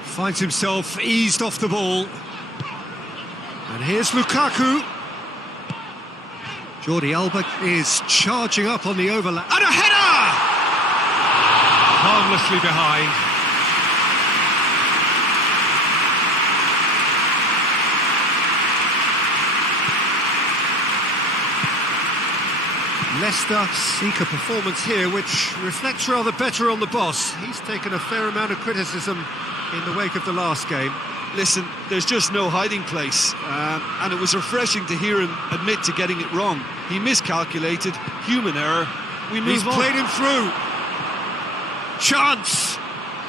Finds himself eased off the ball. And here's Lukaku. Jordi Alba is charging up on the overlap. And a header! Harmlessly behind. Leicester seek a performance here which reflects rather better on the boss. He's taken a fair amount of criticism in the wake of the last game. Listen, there's just no hiding place, and it was refreshing to hear him admit to getting it wrong. He miscalculated, human error. We move He's on. played him through. Chance!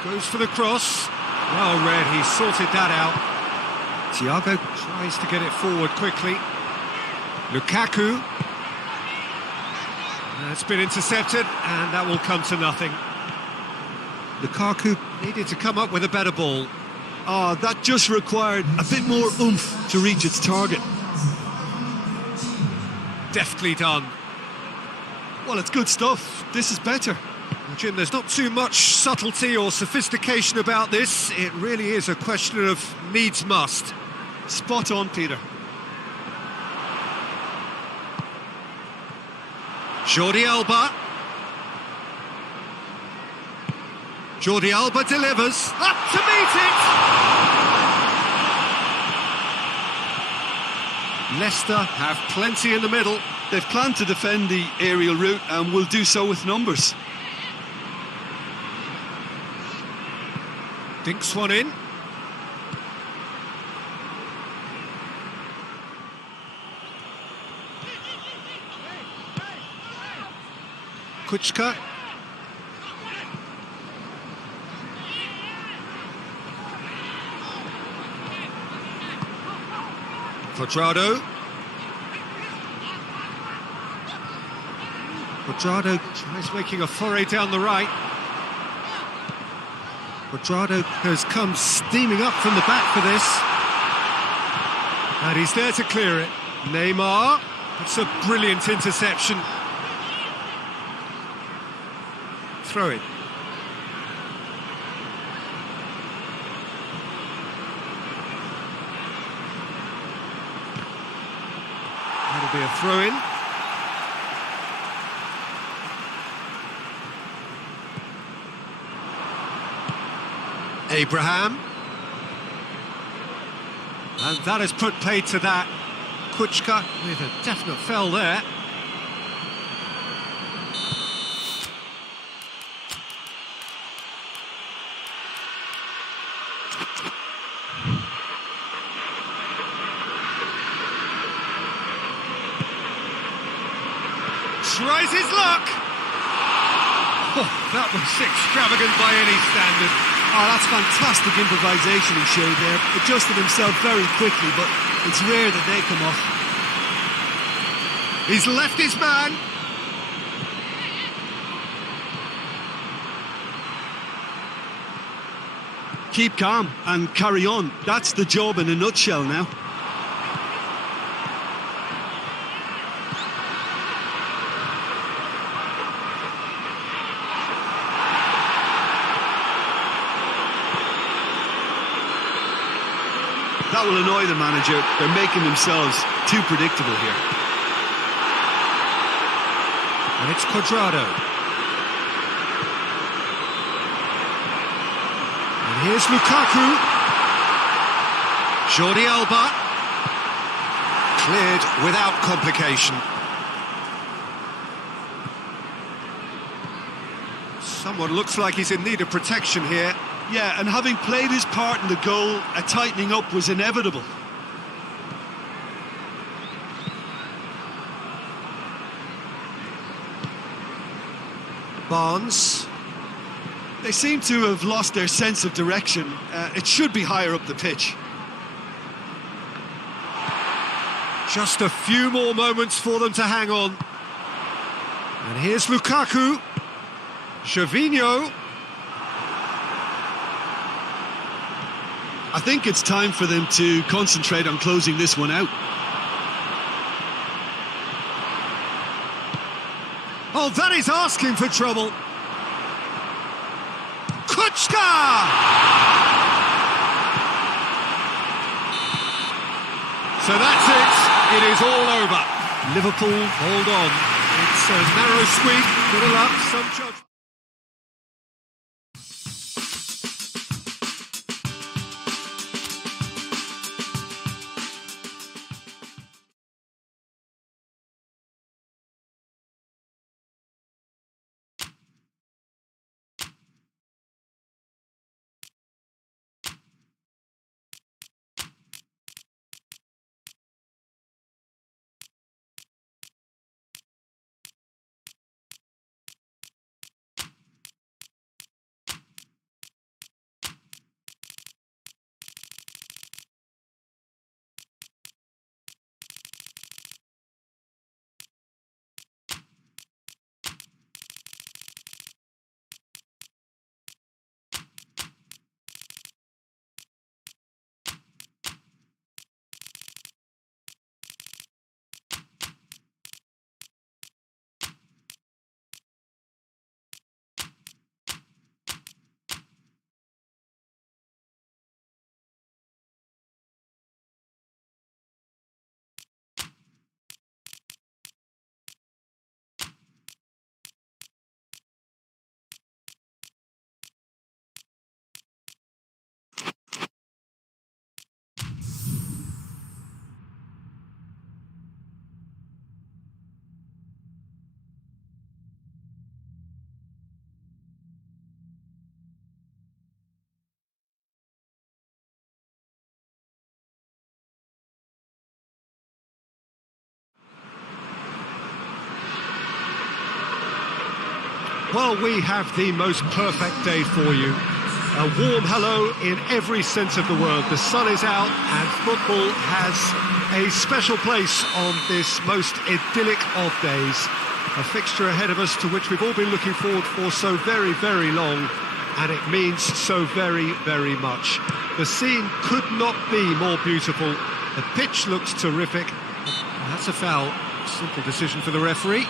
Goes for the cross. Well read, he sorted that out. Thiago tries to get it forward quickly. Lukaku. That's been intercepted, and that will come to nothing. Lukaku needed to come up with a better ball. Oh, that just required a bit more oomph to reach its target. Deftly done. Well, it's good stuff. This is better. Well, Jim, there's not too much subtlety or sophistication about this. It really is a question of needs must. Spot on, Peter. Jordi Alba. Jordi Alba delivers. Up to meet it! Leicester have plenty in the middle. They've planned to defend the aerial route and will do so with numbers. Dinks one in. Kuchka. Quadrado. Quadrado tries making a foray down the right. Quadrado has come steaming up from the back for this. And he's there to clear it. Neymar. It's a brilliant interception. Throw it. That'll be a throw-in. Abraham. And that has put paid to that. Kuchka with a definite foul there. Tries his luck. Oh, that was extravagant by any standard. Oh, that's fantastic improvisation he showed there. Adjusted himself very quickly, but it's rare that they come off. He's left his man. Keep calm and carry on. That's the job in a nutshell now. That will annoy the manager. They're making themselves too predictable here. And it's Cuadrado. And here's Lukaku. Jordi Alba. Cleared without complication. Someone looks like he's in need of protection here. Yeah, and having played his part in the goal, a tightening up was inevitable. Barnes. They seem to have lost their sense of direction. It should be higher up the pitch. Just a few more moments for them to hang on. And here's Lukaku. Gervinho. I think it's time for them to concentrate on closing this one out. Oh, that is asking for trouble. Kuchka! So that's it. It is all over. Liverpool, hold on. It's a narrow squeak. Good luck, some judgment. Well, we have the most perfect day for you. A warm hello in every sense of the word. The sun is out and football has a special place on this most idyllic of days. A fixture ahead of us to which we've all been looking forward for so very, very long, and it means so very, very much. The scene could not be more beautiful. The pitch looks terrific. That's a foul. Simple decision for the referee.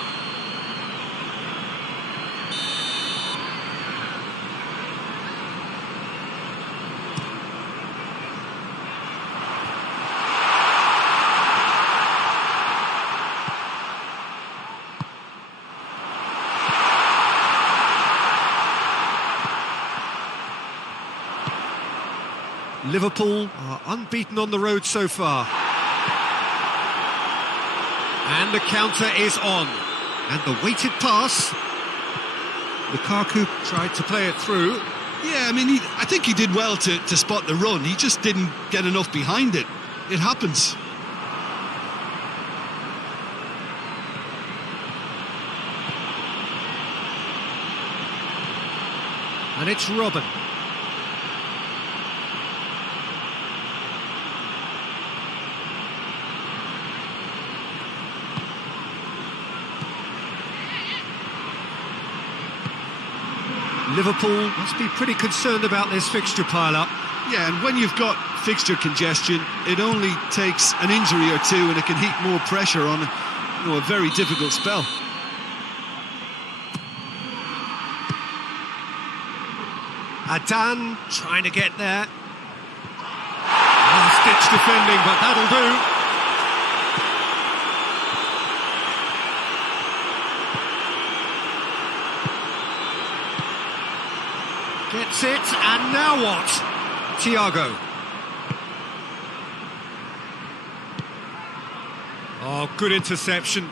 Liverpool are unbeaten on the road so far. And the counter is on. And the weighted pass. Lukaku tried to play it through. Yeah, I mean, I think he did well to spot the run. He just didn't get enough behind it. It happens. And it's Robin. Liverpool must be pretty concerned about this fixture pile-up. Yeah, and when you've got fixture congestion, it only takes an injury or two and it can heap more pressure on a very difficult spell. Adan trying to get there. Last-ditch defending, but that'll do. Gets it, and now what? Thiago. Oh, good interception.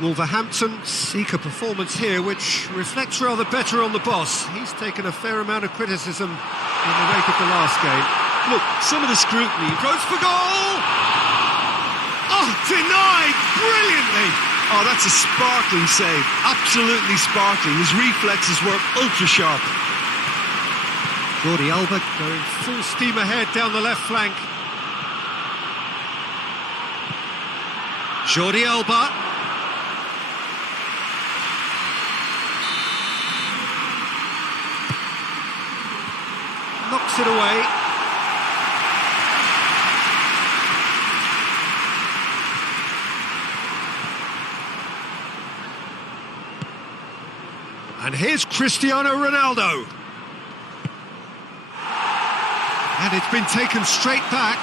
Wolverhampton seek a performance here which reflects rather better on the boss. He's taken a fair amount of criticism in the wake of the last game. Look, some of the scrutiny... Goes for goal! Oh, denied brilliantly! Oh, that's a sparkling save. Absolutely sparkling. His reflexes were ultra-sharp. Jordi Alba going full steam ahead down the left flank. Jordi Alba. Knocks it away. And here's Cristiano Ronaldo. And it's been taken straight back.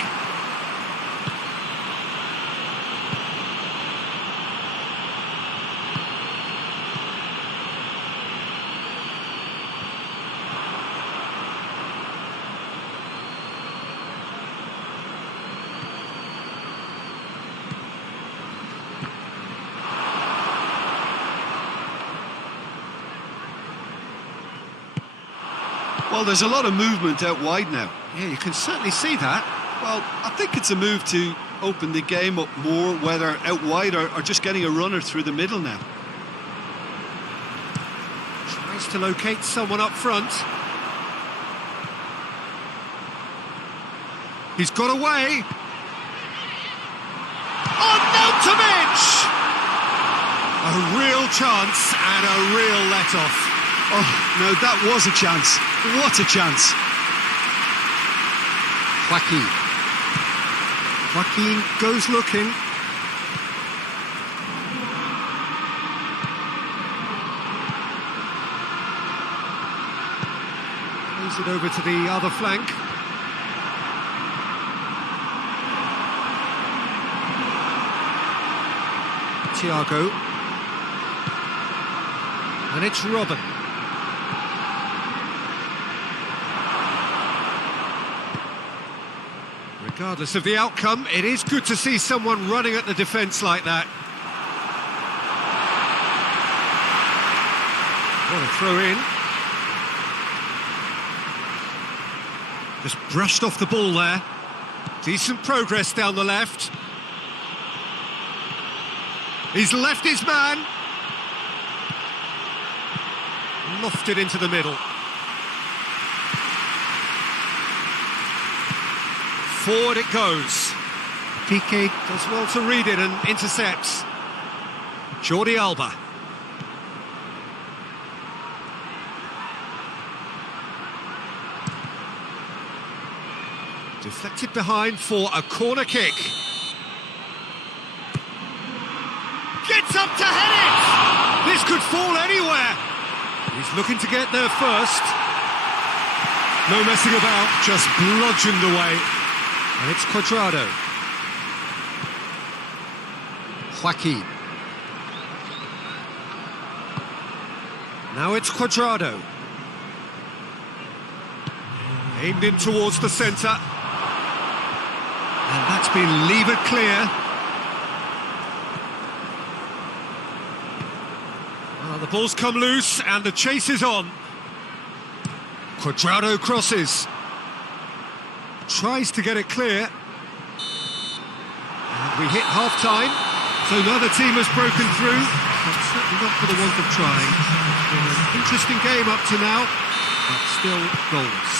Well, there's a lot of movement out wide now. Yeah, you can certainly see that. Well, I think it's a move to open the game up more, whether out wide or just getting a runner through the middle now. Tries to locate someone up front. He's got away. On Nautovic! A real chance and a real let-off. Oh, no, that was a chance. What a chance. Joaquin goes looking. Plays it over to the other flank. Thiago. And it's Robin. Regardless of the outcome, it is good to see someone running at the defence like that. What a throw in. Just brushed off the ball there. Decent progress down the left. He's left his man. Lofted into the middle. Forward it goes. Piqué does well to read it and intercepts. Jordi Alba. Deflected behind for a corner kick. Gets up to head it! This could fall anywhere. He's looking to get there first. No messing about, just bludgeoned away. And it's Cuadrado. Joaquin. Now it's Cuadrado. Aimed in towards the centre. And that's been levered clear. Well, the ball's come loose and the chase is on. Cuadrado crosses. Tries to get it clear. And we hit half-time. So neither team has broken through, but certainly not for the want of trying. It's been an interesting game up to now, but still goals.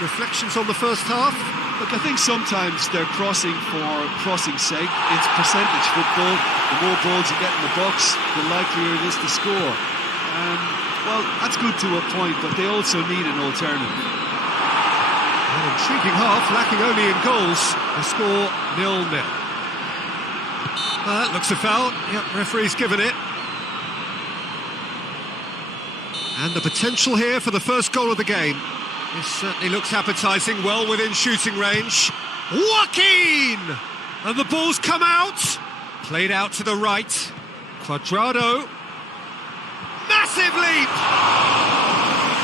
Reflections on the first half? Look, I think sometimes they're crossing for crossing's sake. It's percentage football. The more balls you get in the box, the likelier it is to score. Well, that's good to a point, but they also need an alternative. An intriguing half, lacking only in goals. The score 0-0. Looks a foul. Yep, referee's given it. And the potential here for the first goal of the game. This certainly looks appetising, well within shooting range. Joaquin! And the ball's come out. Played out to the right. Cuadrado. Massive leap!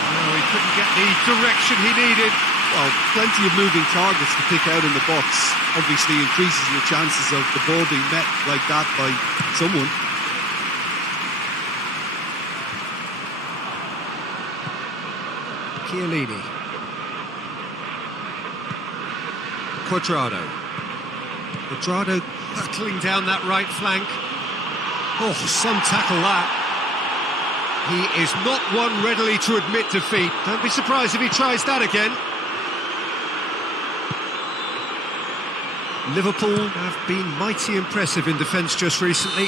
No, he couldn't get the direction he needed. Well, plenty of moving targets to pick out in the box. Obviously increases your chances of the ball being met like that by someone. Chiellini. Cuadrado. Cuadrado battling down that right flank. Oh, some tackle that. He is not one readily to admit defeat. Don't be surprised if he tries that again. Liverpool have been mighty impressive in defence just recently.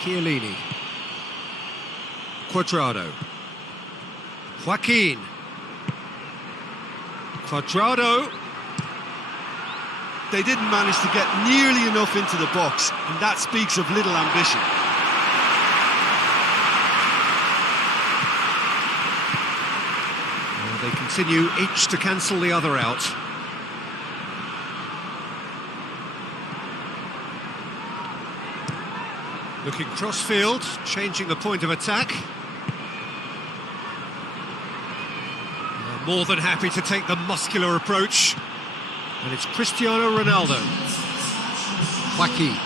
Chiellini. Cuadrado. Joaquin. Cuadrado. They didn't manage to get nearly enough into the box, and that speaks of little ambition. They continue each to cancel the other out. Looking cross-field, changing the point of attack. They're more than happy to take the muscular approach. And it's Cristiano Ronaldo. Joaquin.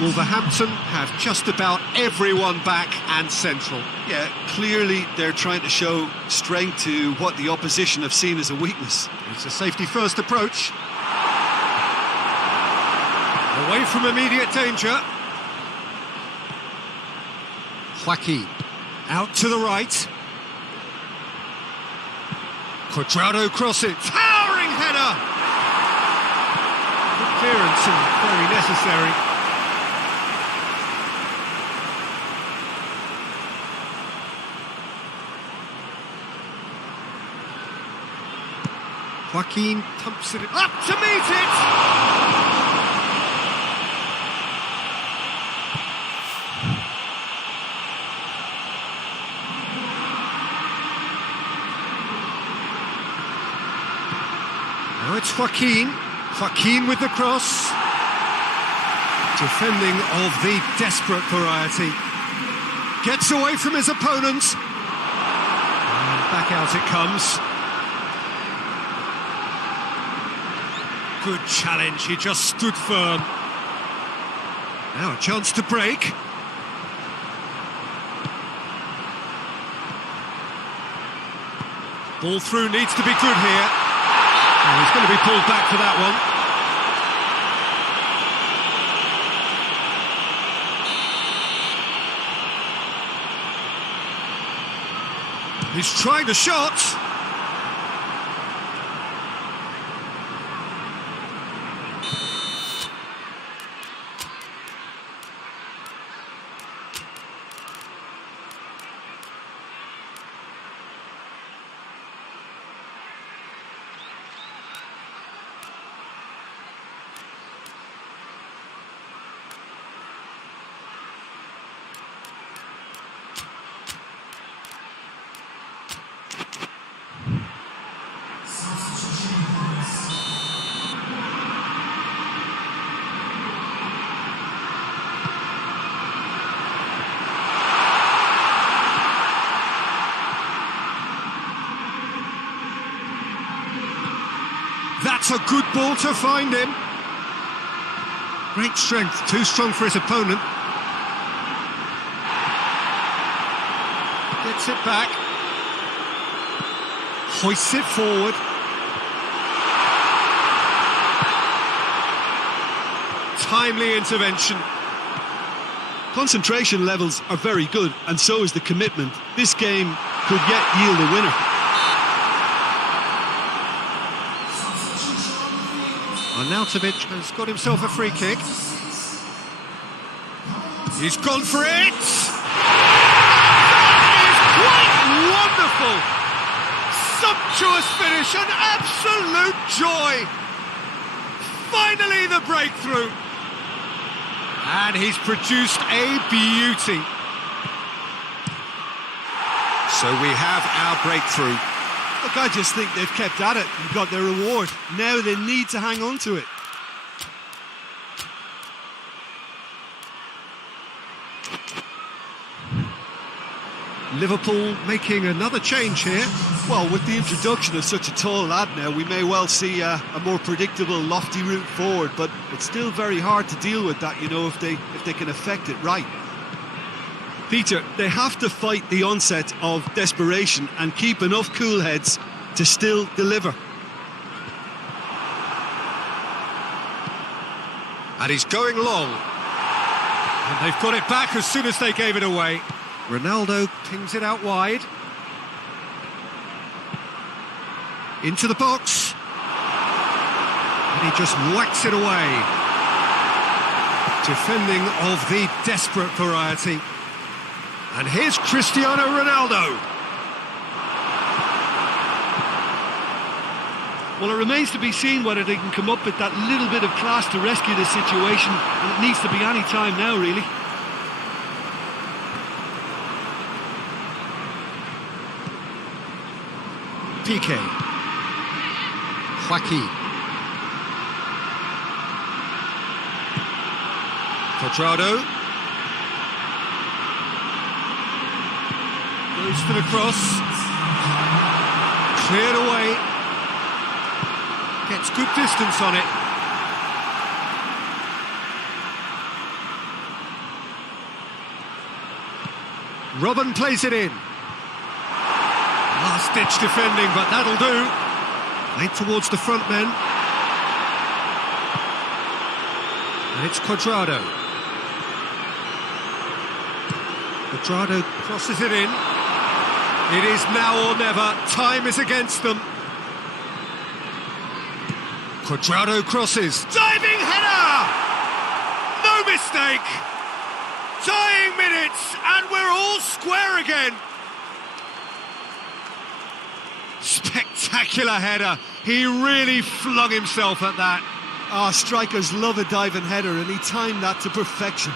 Wolverhampton have just about everyone back and central. Yeah, clearly they're trying to show strength to what the opposition have seen as a weakness. It's a safety-first approach. Away from immediate danger. Joaquin. Out to the right. Cuadrado crosses. Towering header! Good clearance and very necessary. Joaquin pumps it up to meet it! Now it's Joaquin. Joaquin with the cross. Defending of the desperate variety. Gets away from his opponent. And back out it comes. Good challenge, he just stood firm. Now a chance to break. Ball through needs to be good here. Oh, he's going to be pulled back for that one. He's trying the shot. a good ball to find him. Great strength, too strong for his opponent. Gets it back. Hoists it forward. Timely intervention. Concentration levels are very good, and so is the commitment. This game could yet yield a winner. Arnautovic has got himself a free kick. He's gone for it! That is quite wonderful! Sumptuous finish, an absolute joy! Finally the breakthrough! And he's produced a beauty. So we have our breakthrough. Look, I just think they've kept at it and got their reward. Now they need to hang on to it. Liverpool making another change here. Well, with the introduction of such a tall lad now, we may well see a more predictable, lofty route forward, but it's still very hard to deal with that, you know, if they can affect it right. Peter, they have to fight the onset of desperation and keep enough cool heads to still deliver. And he's going long. And they've got it back as soon as they gave it away. Ronaldo pings it out wide. Into the box. And he just whacks it away. Defending of the desperate variety. And here's Cristiano Ronaldo. Well, it remains to be seen whether they can come up with that little bit of class to rescue the situation, and it needs to be any time now, really. Piqué. Joaquin. Quadrado. Goes for the cross. Cleared away. Gets good distance on it. Robin plays it in. Last-ditch defending, but that'll do. Played towards the front men. And it's Quadrado. Quadrado crosses it in. It is now or never. Time is against them. Quadrado crosses. Diving header! No mistake! Tying minutes, and we're all square again. Spectacular header. He really flung himself at that. Ah, strikers love a diving header, and he timed that to perfection.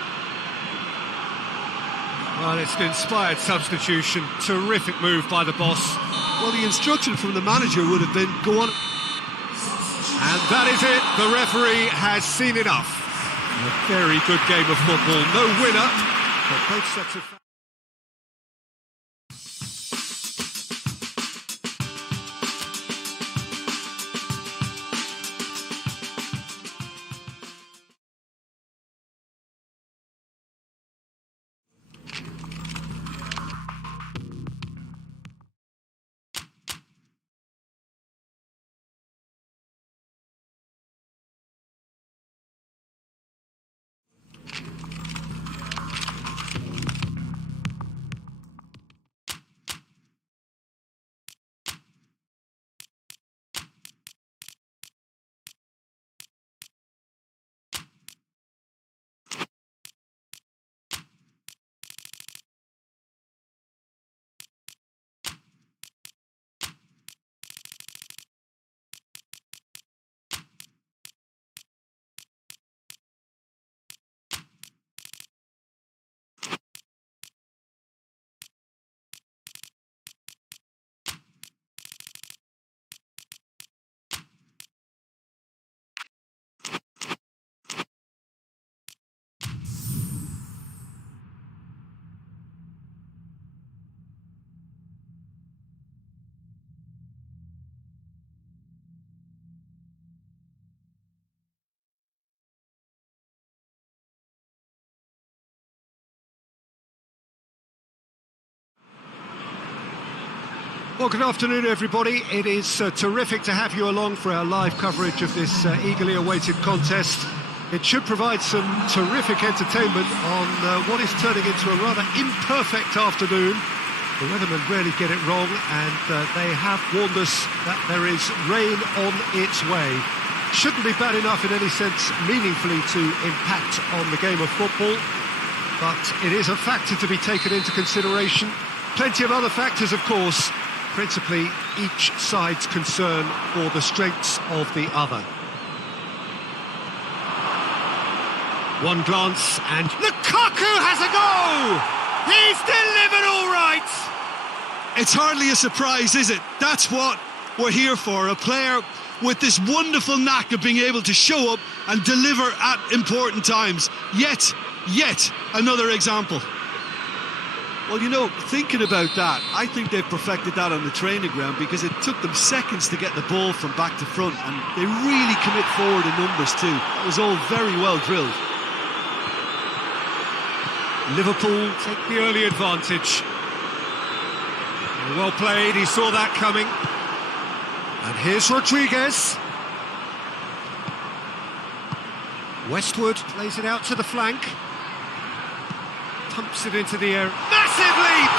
Well, it's an inspired substitution. Terrific move by the boss. Well, the instruction from the manager would have been, go on. And that is it. The referee has seen enough. A very good game of football. No winner, but both sets of... Well, good afternoon, everybody. It is terrific to have you along for our live coverage of this eagerly awaited contest. It should provide some terrific entertainment on what is turning into a rather imperfect afternoon. The weathermen rarely get it wrong, and they have warned us that there is rain on its way. Shouldn't be bad enough in any sense meaningfully to impact on the game of football, but it is a factor to be taken into consideration. Plenty of other factors, of course, principally each side's concern for the strengths of the other. One glance and Lukaku has a go! He's delivered all right! It's hardly a surprise, is it? That's what we're here for, a player with this wonderful knack of being able to show up and deliver at important times. Yet another example. Well, you know, thinking about that, I think they've perfected that on the training ground because it took them seconds to get the ball from back to front, and they really commit forward in numbers too. That was all very well drilled. Liverpool take the early advantage. Well played, he saw that coming. And here's Rodriguez. Westwood plays it out to the flank. Pumps it into the air. Massive leap!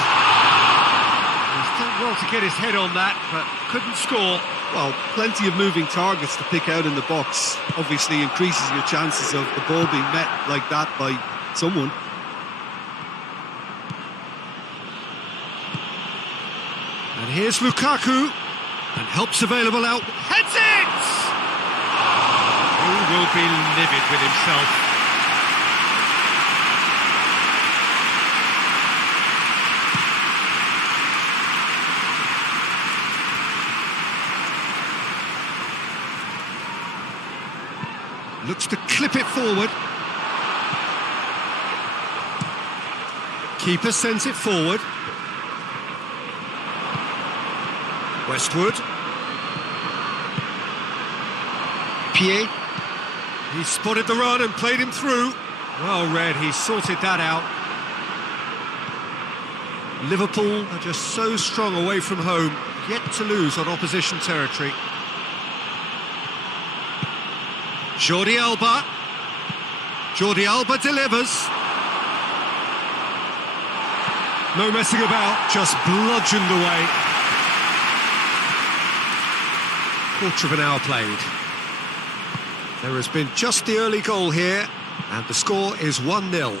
He's done well to get his head on that, but couldn't score. Well, plenty of moving targets to pick out in the box. Obviously increases your chances of the ball being met like that by someone. And here's Lukaku. And help's available out. Heads it! He will be livid with himself. Looks to clip it forward. Keeper sends it forward. Westwood. Pied. He spotted the run and played him through. Well read, he sorted that out. Liverpool are just so strong away from home, yet to lose on opposition territory. Jordi Alba. Jordi Alba delivers. No messing about, just bludgeoned away. Quarter of an hour played. There has been just the early goal here, and the score is 1-0.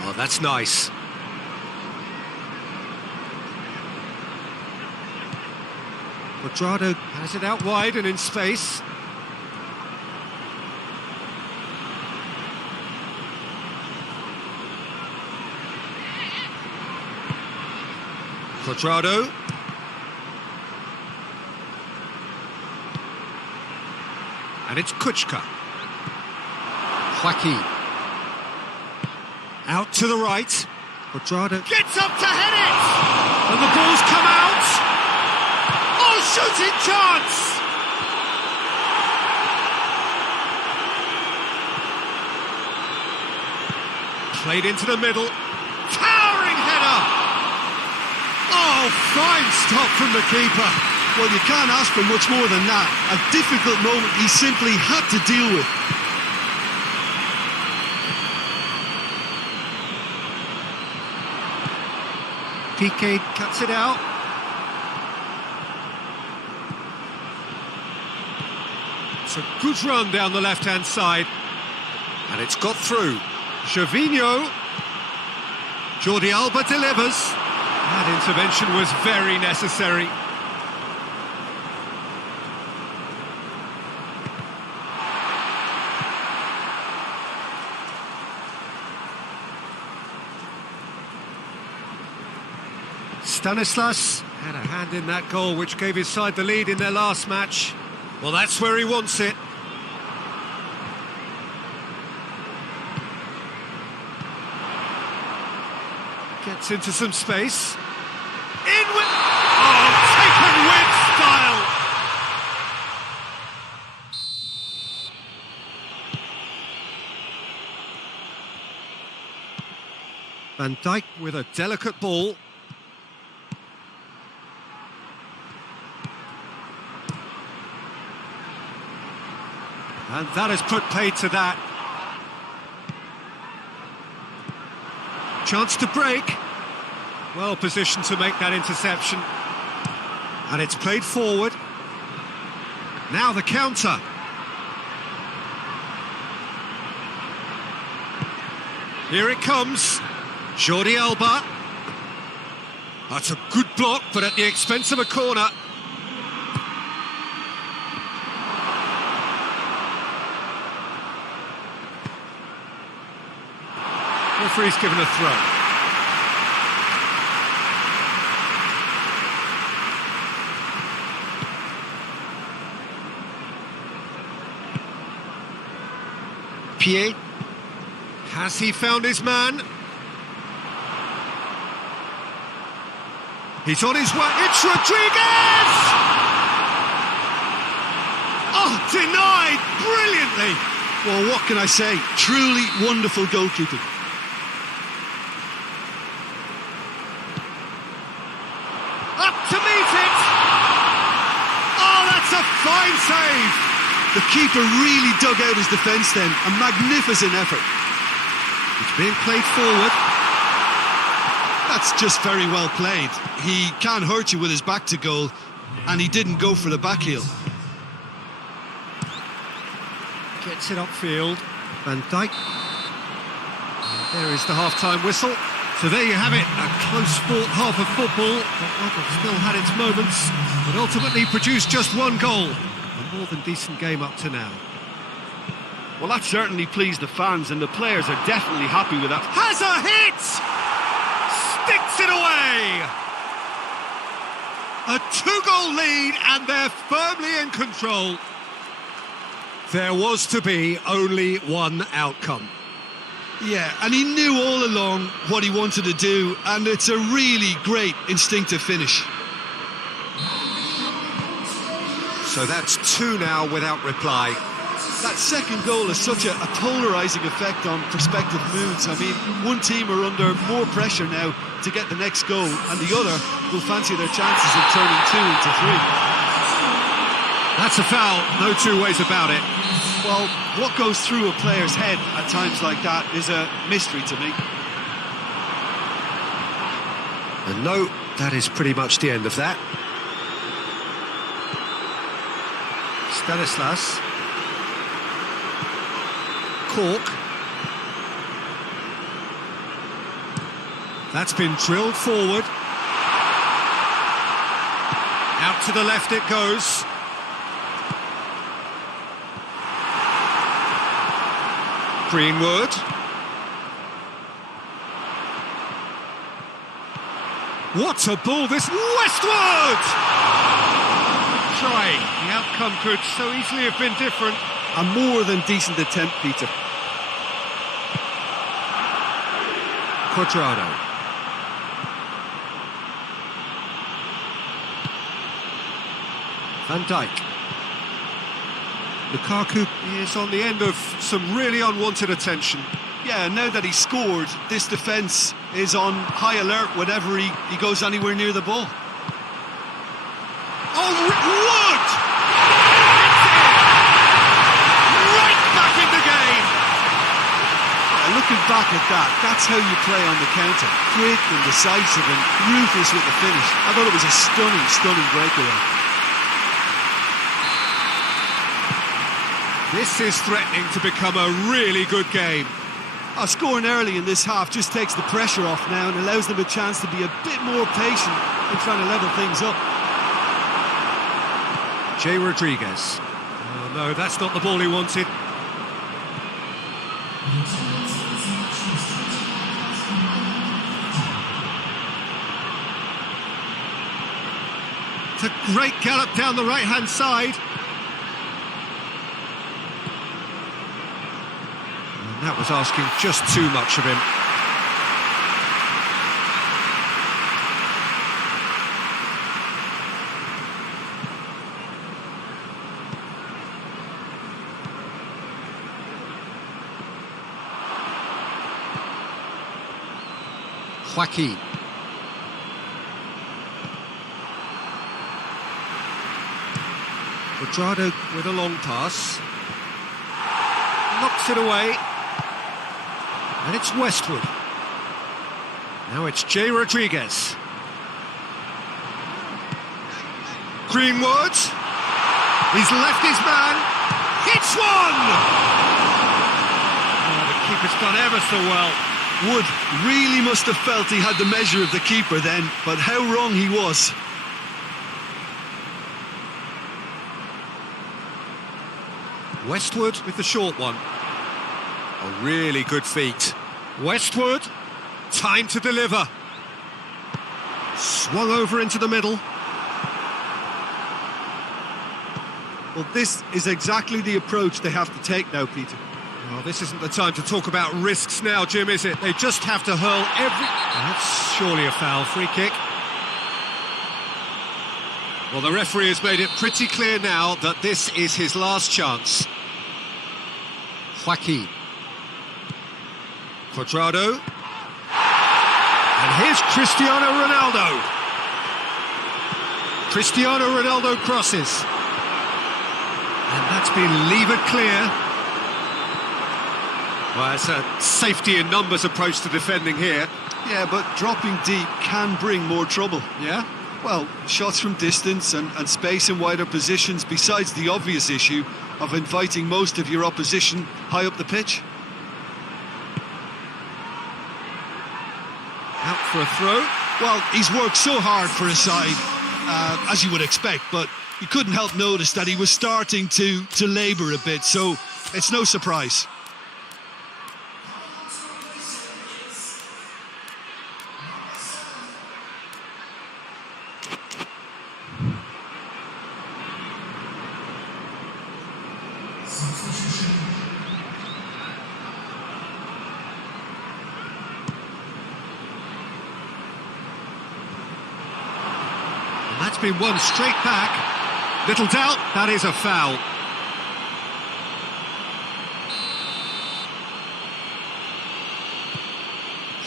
Oh, that's nice. Quadrado has it out wide and in space. Quadrado. And it's Kuchka. Joaquin. Out to the right. Quadrado gets up to head it! And the ball's come out! Oh, shooting chance! Played into the middle. Towering header! Oh, fine stop from the keeper. Well, you can't ask for much more than that. A difficult moment he simply had to deal with. Piqué cuts it out. It's a good run down the left-hand side. And it's got through. Gervinho. Jordi Alba delivers. That intervention was very necessary. Stanislas had a hand in that goal which gave his side the lead in their last match. Well, that's where he wants it. Gets into some space. In with... Oh, taken with style! Van Dijk with a delicate ball. And that has put paid to that. Chance to break. Well positioned to make that interception. And it's played forward. Now the counter. Here it comes. Jordi Alba. That's a good block, but at the expense of a corner. Referee's given a throw. Pied. Has he found his man? He's on his way. It's Rodriguez! Oh, denied brilliantly. Well, what can I say? Truly wonderful goalkeeping. Up to meet it! Oh, that's a fine save! The keeper really dug out his defence then. A magnificent effort. It's being played forward. That's just very well played. He can't hurt you with his back to goal, and he didn't go for the back heel. Gets it upfield. Van Dijk. There is the half-time whistle. So there you have it, a close-fought half of football that still had its moments, but ultimately produced just one goal. A more than decent game up to now. Well, that certainly pleased the fans, and the players are definitely happy with that. Has a hit! Sticks it away! A two-goal lead, and they're firmly in control. There was to be only one outcome. Yeah, and he knew all along what he wanted to do, and it's a really great instinctive finish. So that's two now without reply. That second goal has such a polarising effect on prospective moods. I mean, one team are under more pressure now to get the next goal, and the other will fancy their chances of turning 2 into 3. That's a foul, no two ways about it. Well, what goes through a player's head at times like that is a mystery to me. And no, that is pretty much the end of that. Stanislas. Cork. That's been drilled forward. Out to the left it goes. Greenwood. What a ball, this Westwood! Try. The outcome could so easily have been different. A more than decent attempt, Peter. Quadrado. Van Dijk. Lukaku is on the end of some really unwanted attention. Yeah, now that he's scored, this defence is on high alert whenever he goes anywhere near the ball. Oh, Wood! Right back in the game! Looking back at that, that's how you play on the counter. Quick and decisive and ruthless with the finish. I thought it was a stunning, stunning breakaway. This is threatening to become a really good game. Scoring early in this half just takes the pressure off now and allows them a chance to be a bit more patient in trying to level things up. Jay Rodriguez. Oh no, that's not the ball he wanted. It's a great gallop down the right-hand side. And that was asking just too much of him. Joaquin. Quadrado with a long pass. Knocks it away. And it's Westwood. Now it's Jay Rodriguez. Greenwood. He's left his man. Hits one! Oh, the keeper's done ever so well. Wood really must have felt he had the measure of the keeper then, but how wrong he was. Westwood with the short one. A really good feat. Westwood, time to deliver. Swung over into the middle. Well, this is exactly the approach they have to take now, Peter. Well, this isn't the time to talk about risks now, Jim, is it? They just have to hurl every... That's surely a foul. Free kick. Well, the referee has made it pretty clear now that this is his last chance. Joaquin. Quadrado. And here's Cristiano Ronaldo. Cristiano Ronaldo crosses. And that's been levered clear. Well, it's a safety in numbers approach to defending here. Yeah, but dropping deep can bring more trouble. Yeah? Well, shots from distance and space in wider positions, besides the obvious issue of inviting most of your opposition high up the pitch. Out for a throw. Well, he's worked so hard for his side, as you would expect, but you couldn't help notice that he was starting to labour a bit, so it's no surprise. And that's been won straight back. Little doubt, that is a foul.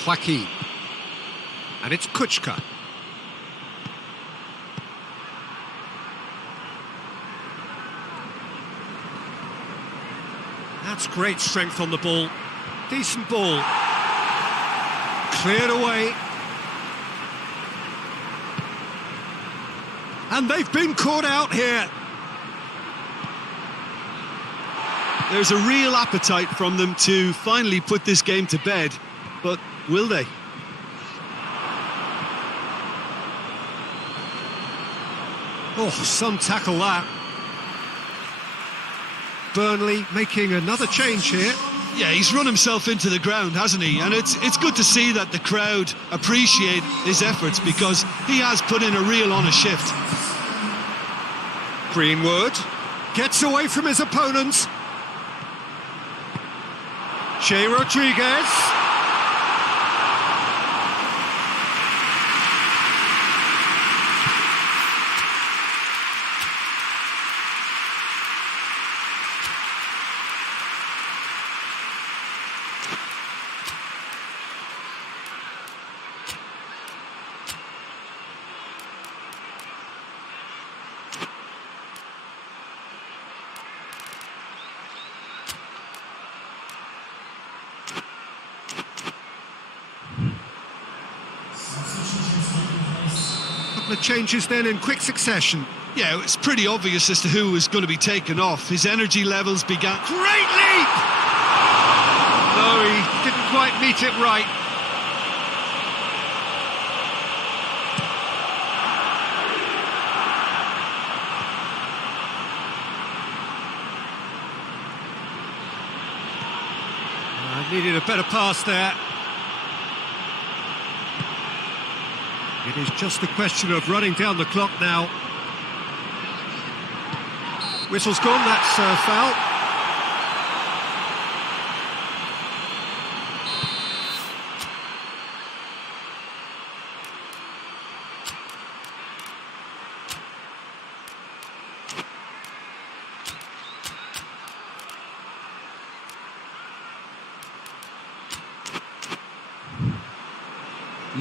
Joaquin. And it's Kuchka. That's great strength on the ball. Decent ball. Cleared away. And they've been caught out here. There's a real appetite from them to finally put this game to bed, but will they? Oh, some tackle that. Burnley making another change here. Yeah, he's run himself into the ground, hasn't he? And it's good to see that the crowd appreciate his efforts, because he has put in a real honest shift. Greenwood gets away from his opponents. Jay Rodriguez. Couple of changes then in quick succession. Yeah, it's pretty obvious as to who was going to be taken off. His energy levels began... Great leap! No, he didn't quite meet it right. Needed a better pass there. It is just a question of running down the clock now. Whistle's gone, that's a foul.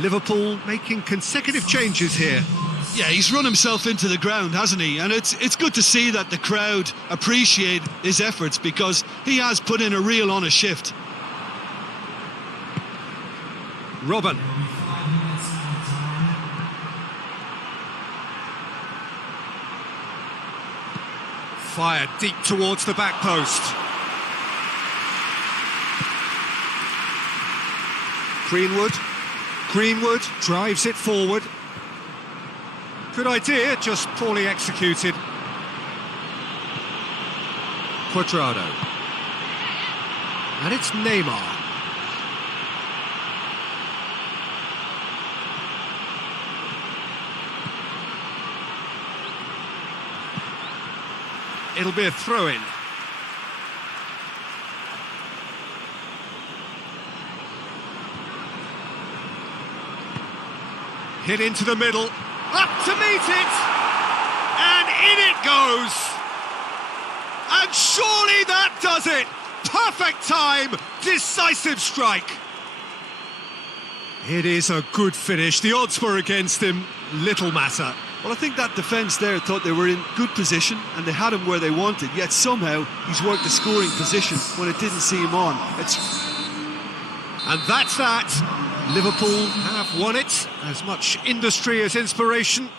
Liverpool making consecutive changes here. Yeah, he's run himself into the ground, hasn't he? And it's good to see that the crowd appreciate his efforts, because he has put in a real honest shift. Robin. Fired deep towards the back post. Greenwood drives it forward. Good idea, just poorly executed. Cuadrado. And it's Neymar. It'll be a throw-in. Hit into the middle, up to meet it, and in it goes. And surely that does it. Perfect time, decisive strike. It is a good finish. The odds were against him, little matter. Well, I think that defence there thought they were in good position and they had him where they wanted, yet somehow he's worked the scoring position when it didn't see him on. And that's that. Liverpool have won it. As much industry as inspiration.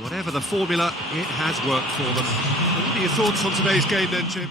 Whatever the formula, it has worked for them. What are your thoughts on today's game then, Jim?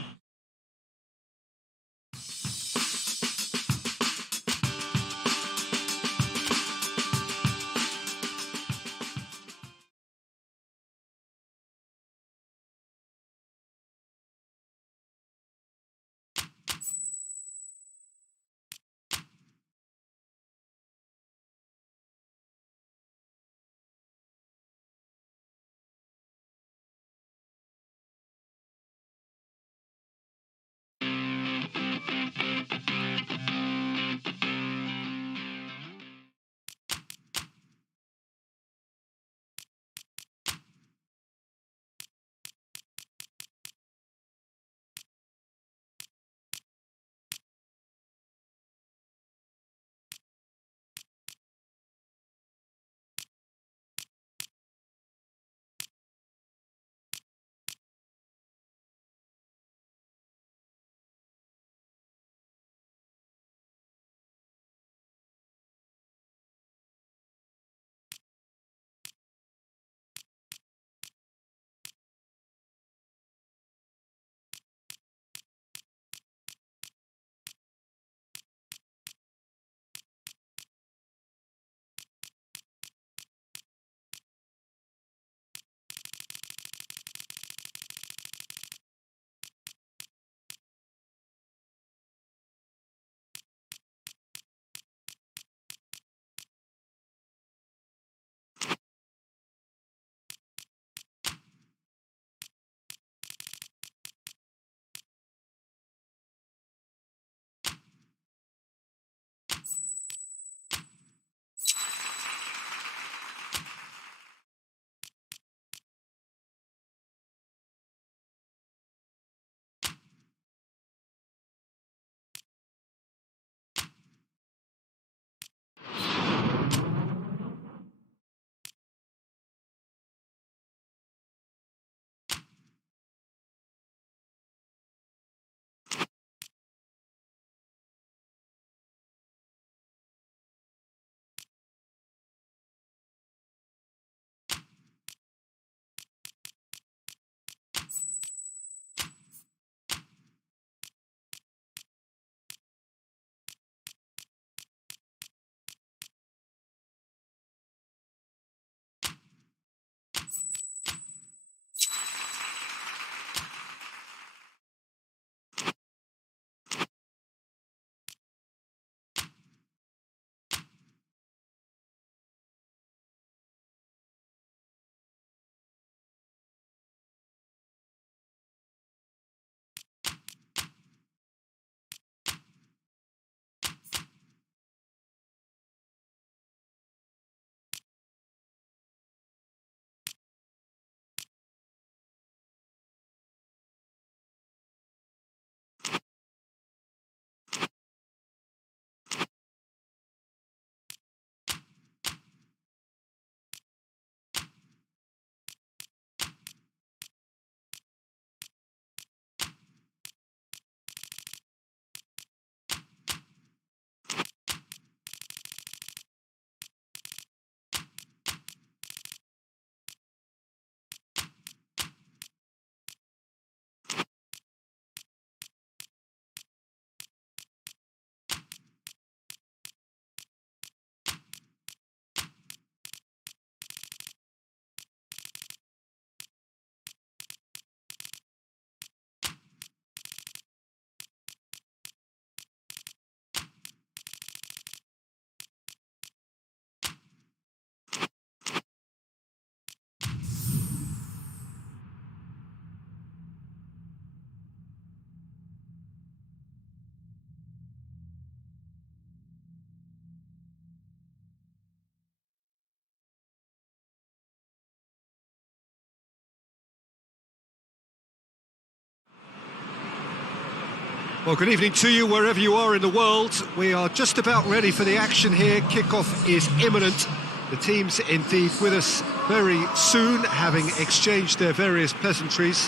Well, good evening to you wherever you are in the world. We are just about ready for the action here. Kickoff is imminent. The teams indeed with us very soon, having exchanged their various pleasantries.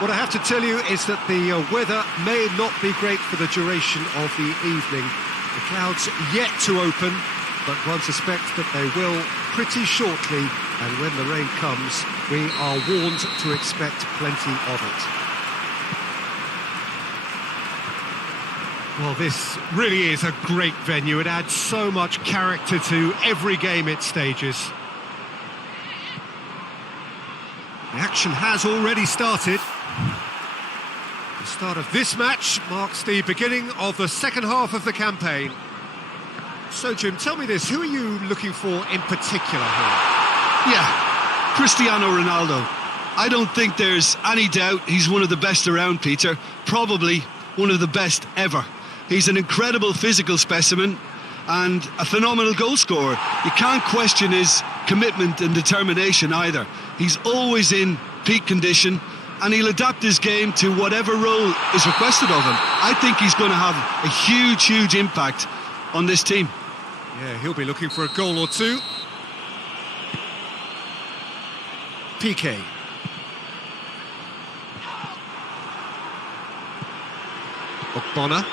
What I have to tell you is that the weather may not be great for the duration of the evening. The clouds yet to open, but one suspects that they will pretty shortly, and when the rain comes, we are warned to expect plenty of it. Well, this really is a great venue. It adds so much character to every game it stages. The action has already started. The start of this match marks the beginning of the second half of the campaign. So, Jim, tell me this, who are you looking for in particular here? Yeah, Cristiano Ronaldo. I don't think there's any doubt he's one of the best around, Peter. Probably one of the best ever. He's an incredible physical specimen and a phenomenal goal scorer. You can't question his commitment and determination either. He's always in peak condition, and he'll adapt his game to whatever role is requested of him. I think he's going to have a huge impact on this team. Yeah, he'll be looking for a goal or two. PK. Ogbonna.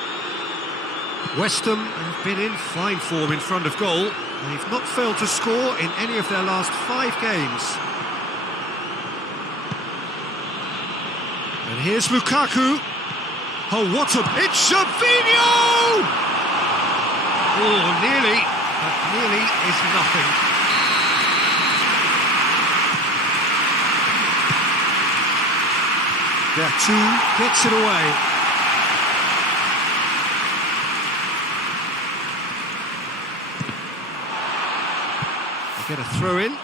West Ham have been in fine form in front of goal. They've not failed to score in any of their last 5 games. And here's Lukaku. Oh, what a... It's Savinho! Oh, nearly, but nearly is nothing. Gattuso gets it away. Get a throw in.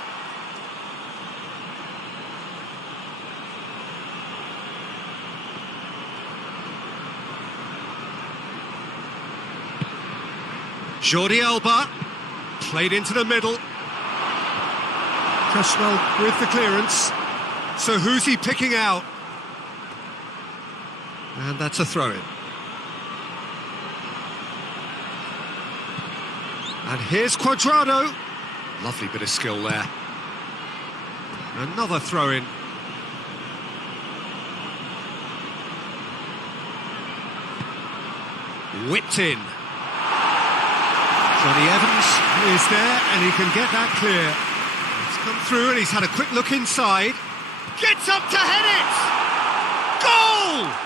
Jordi Alba played into the middle. Cresswell with the clearance. So who's he picking out? And that's a throw in. And here's Cuadrado. Lovely bit of skill there. Another throw-in. Whipped in. Johnny Evans is there, and he can get that clear. He's come through, and he's had a quick look inside. Gets up to head it! Goal!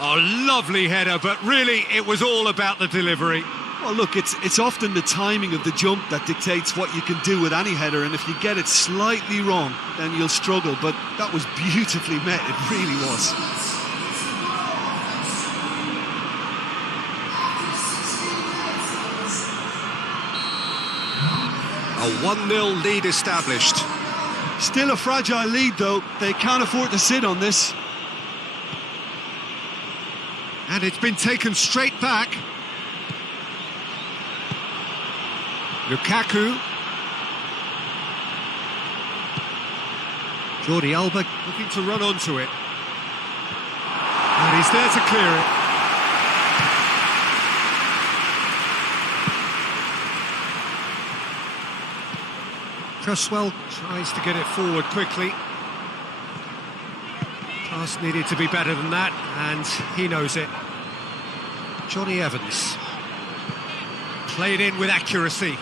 Oh, lovely header, but really it was all about the delivery. Well, look, it's often the timing of the jump that dictates what you can do with any header, and if you get it slightly wrong, then you'll struggle. But that was beautifully met, it really was. A 1-0 lead established. Still a fragile lead, though. They can't afford to sit on this. And it's been taken straight back. Lukaku. Jordi Alba looking to run onto it. And he's there to clear it. Cresswell tries to get it forward quickly. Pass needed to be better than that, and he knows it. Johnny Evans. Played in with accuracy.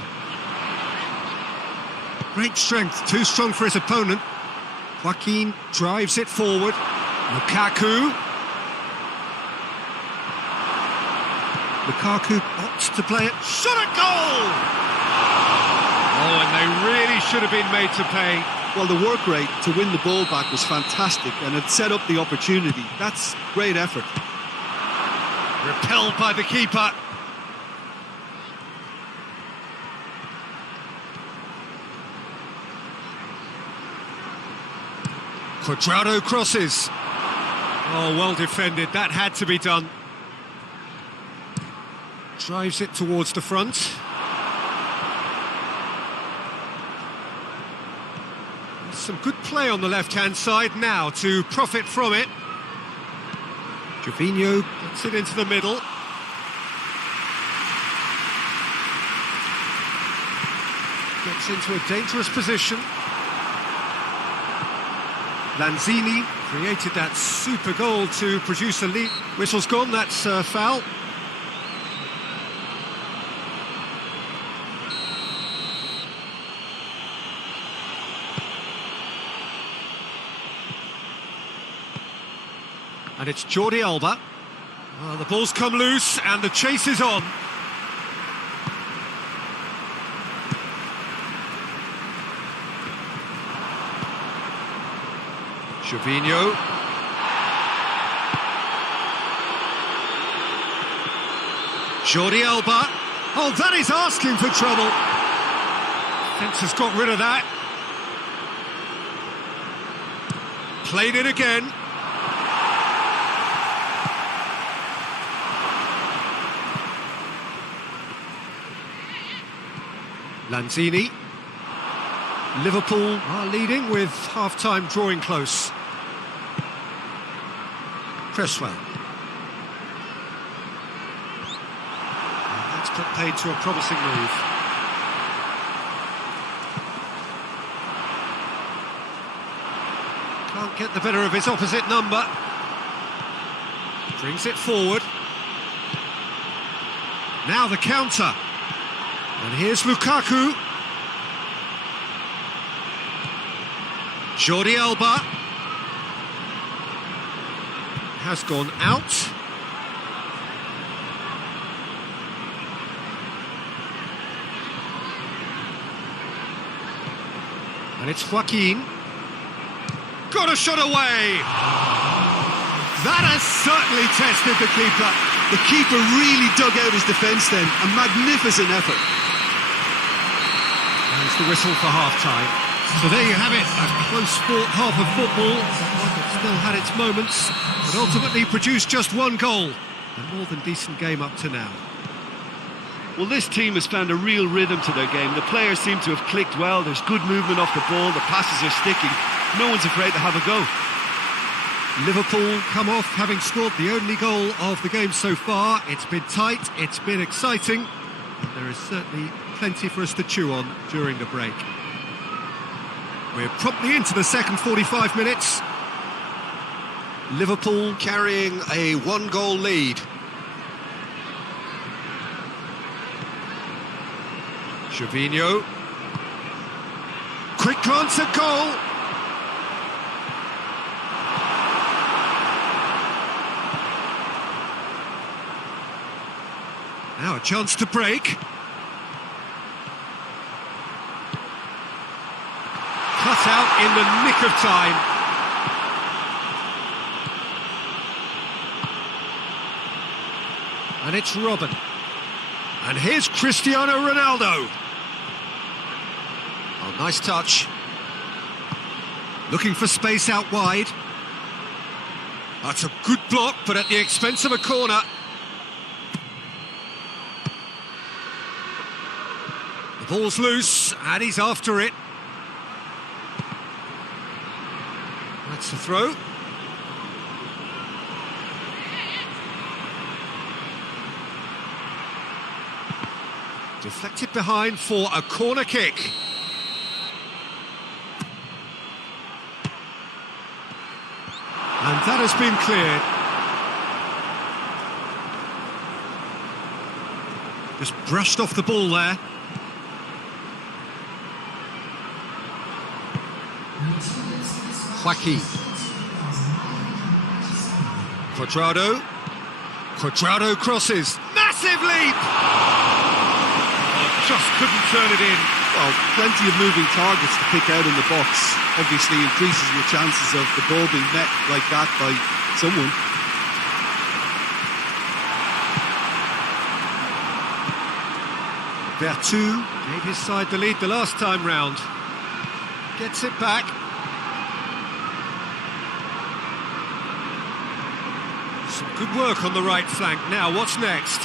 Great strength, too strong for his opponent. Joaquin drives it forward. Lukaku. Lukaku opts to play it. Shot at goal! Oh, and they really should have been made to pay. Well, the work rate to win the ball back was fantastic, and it set up the opportunity. That's great effort. Repelled by the keeper. Cuadrado crosses. Oh, well defended. That had to be done. Drives it towards the front. Some good play on the left-hand side now to profit from it. Jorginho gets it into the middle. Gets into a dangerous position. Lanzini created that super goal to produce a lead. Whistle's gone, that's foul. And it's Jordi Alba. Well, the ball's come loose and the chase is on. Jorginho. Jordi Alba. Oh, that is asking for trouble. Defence has got rid of that. Played it again. Lanzini. Liverpool are leading with half-time drawing close. Cresswell. And that's put paid to a promising move. Can't get the better of his opposite number. Brings it forward. Now the counter. And here's Lukaku. Jordi Alba has gone out. And it's Joaquin. Got a shot away. That has certainly tested the keeper. The keeper really dug out his defence then. A magnificent effort. There's the whistle for half-time. So there you have it, a close-fought half of football. It still had its moments, but ultimately produced just one goal. A more than decent game up to now. Well, this team has found a real rhythm to their game. The players seem to have clicked well. There's good movement off the ball. The passes are sticking. No one's afraid to have a go. Liverpool come off having scored the only goal of the game so far. It's been tight, it's been exciting, and there is certainly plenty for us to chew on during the break. We're promptly into the second 45 minutes. Liverpool carrying a one-goal lead. Jorginho. Quick glance at goal. Now a chance to break. Cut out in the nick of time. And it's Robin. And here's Cristiano Ronaldo. Oh, nice touch. Looking for space out wide. That's a good block, but at the expense of a corner. The ball's loose, and he's after it. That's the throw. Deflected behind for a corner kick. And that has been cleared. Just brushed off the ball there. Joaquin. Quadrado crosses. Massive leap! Just couldn't turn it in. Well, plenty of moving targets to pick out in the box. Obviously increases your chances of the ball being met like that by someone. Vertu gave his side the lead the last time round. Gets it back. Some good work on the right flank. Now, what's next?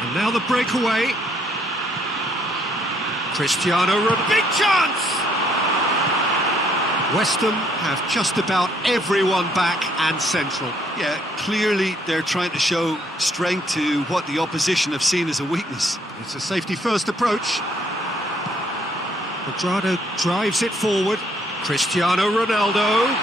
And now the breakaway. Cristiano Ronaldo. Big chance! West Ham have just about everyone back and central. Yeah, clearly they're trying to show strength to what the opposition have seen as a weakness. It's a safety-first approach. Quadrado drives it forward. Cristiano Ronaldo.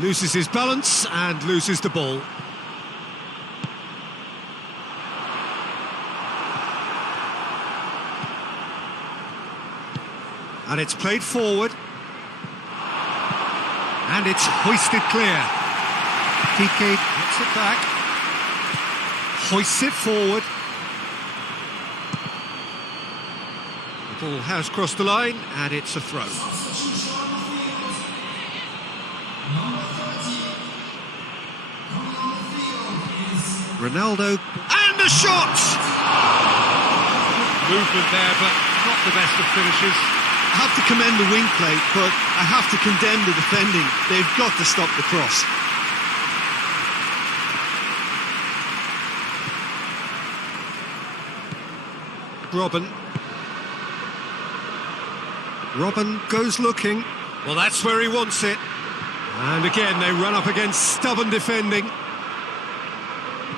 Loses his balance and loses the ball. And it's played forward. And it's hoisted clear. Piqué gets it back. Hoists it forward. The ball has crossed the line and it's a throw. Ronaldo, and a shot! Movement there, but not the best of finishes. I have to commend the wing play, but I have to condemn the defending. They've got to stop the cross. Robin goes looking. Well, that's where he wants it. And again, they run up against stubborn defending.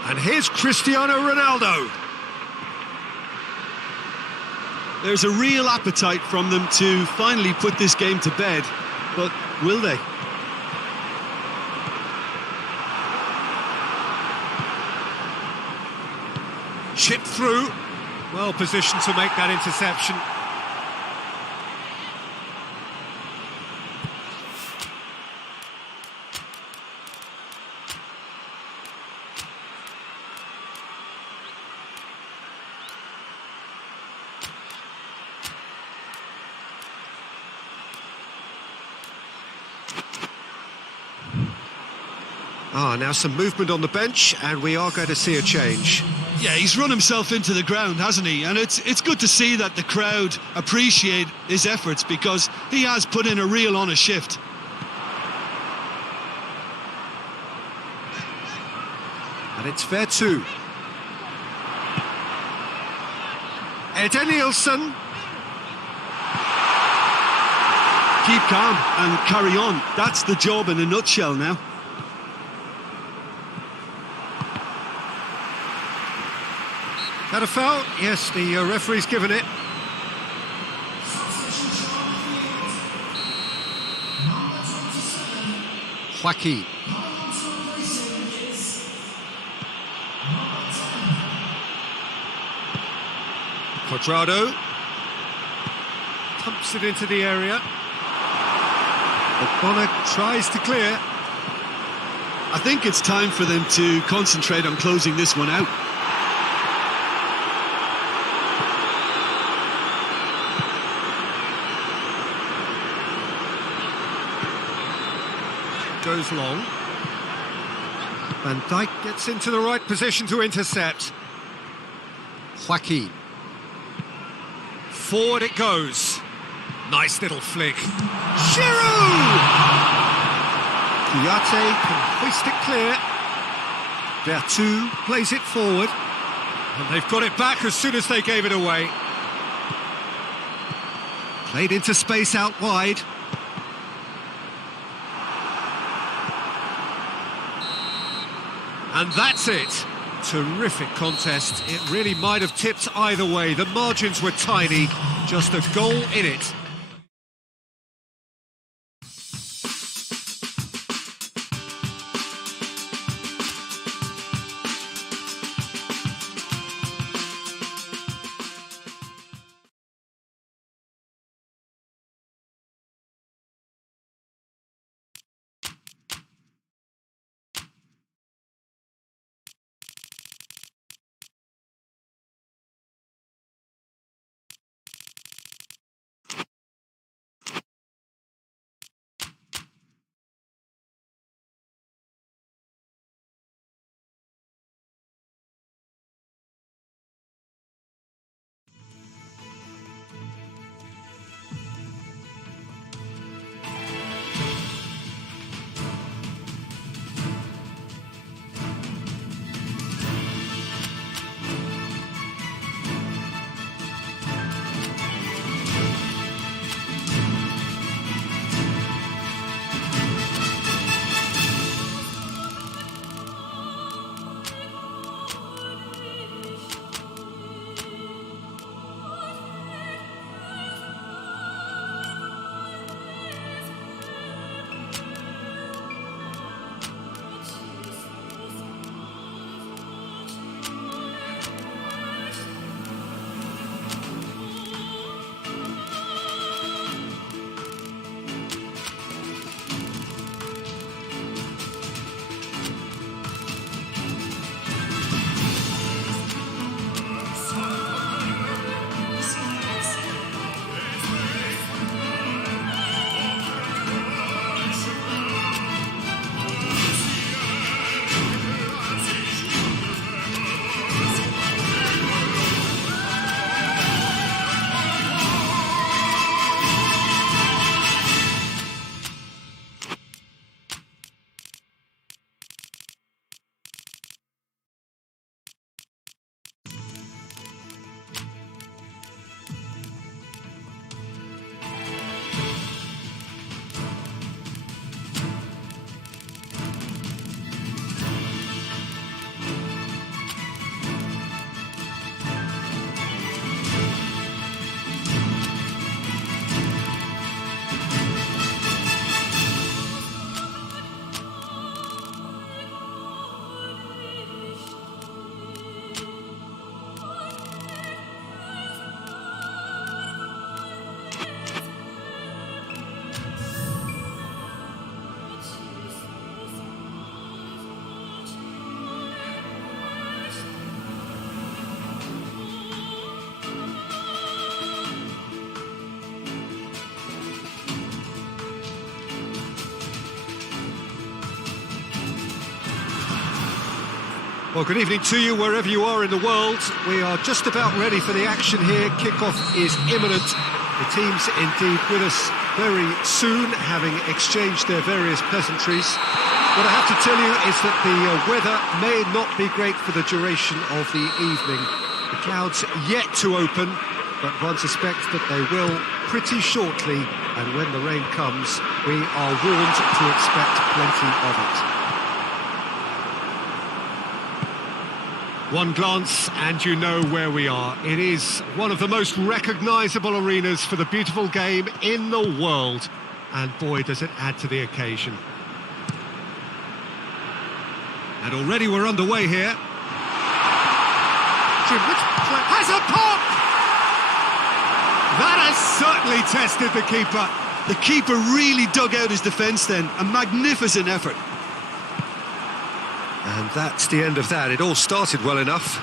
And here's Cristiano Ronaldo. There's a real appetite from them to finally put this game to bed, but will they? Chip through. Well positioned to make that interception. Now some movement on the bench, and we are going to see a change. Yeah, he's run himself into the ground, hasn't he? And it's good to see that the crowd appreciate his efforts, because he has put in a real honest shift. And it's fair too. Edenilson. Keep calm and carry on. That's the job in a nutshell now. That a foul? Yes, the referee's given it. Joaquin. Quadrado. Pumps it into the area. But Bonner tries to clear. I think it's time for them to concentrate on closing this one out. Goes long. Van Dijk gets into the right position to intercept. Joaquin. Forward it goes. Nice little flick. Giroud! Kouyaté can hoist it clear. Bertu plays it forward. And they've got it back as soon as they gave it away. Played into space out wide. And that's it. Terrific contest. It really might have tipped either way. The margins were tiny, just a goal in it. Well, good evening to you wherever you are in the world. We are just about ready for the action here. Kickoff is imminent. The teams indeed with us very soon, having exchanged their various pleasantries. What I have to tell you is that the weather may not be great for the duration of the evening. The clouds yet to open, but one suspects that they will pretty shortly, and when the rain comes, we are warned to expect plenty of it. One glance and you know where we are. It is one of the most recognisable arenas for the beautiful game in the world. And boy, does it add to the occasion. And already we're underway here. Jim, has a pop! That has certainly tested the keeper. The keeper really dug out his defence then. A magnificent effort. And that's the end of that. It all started well enough.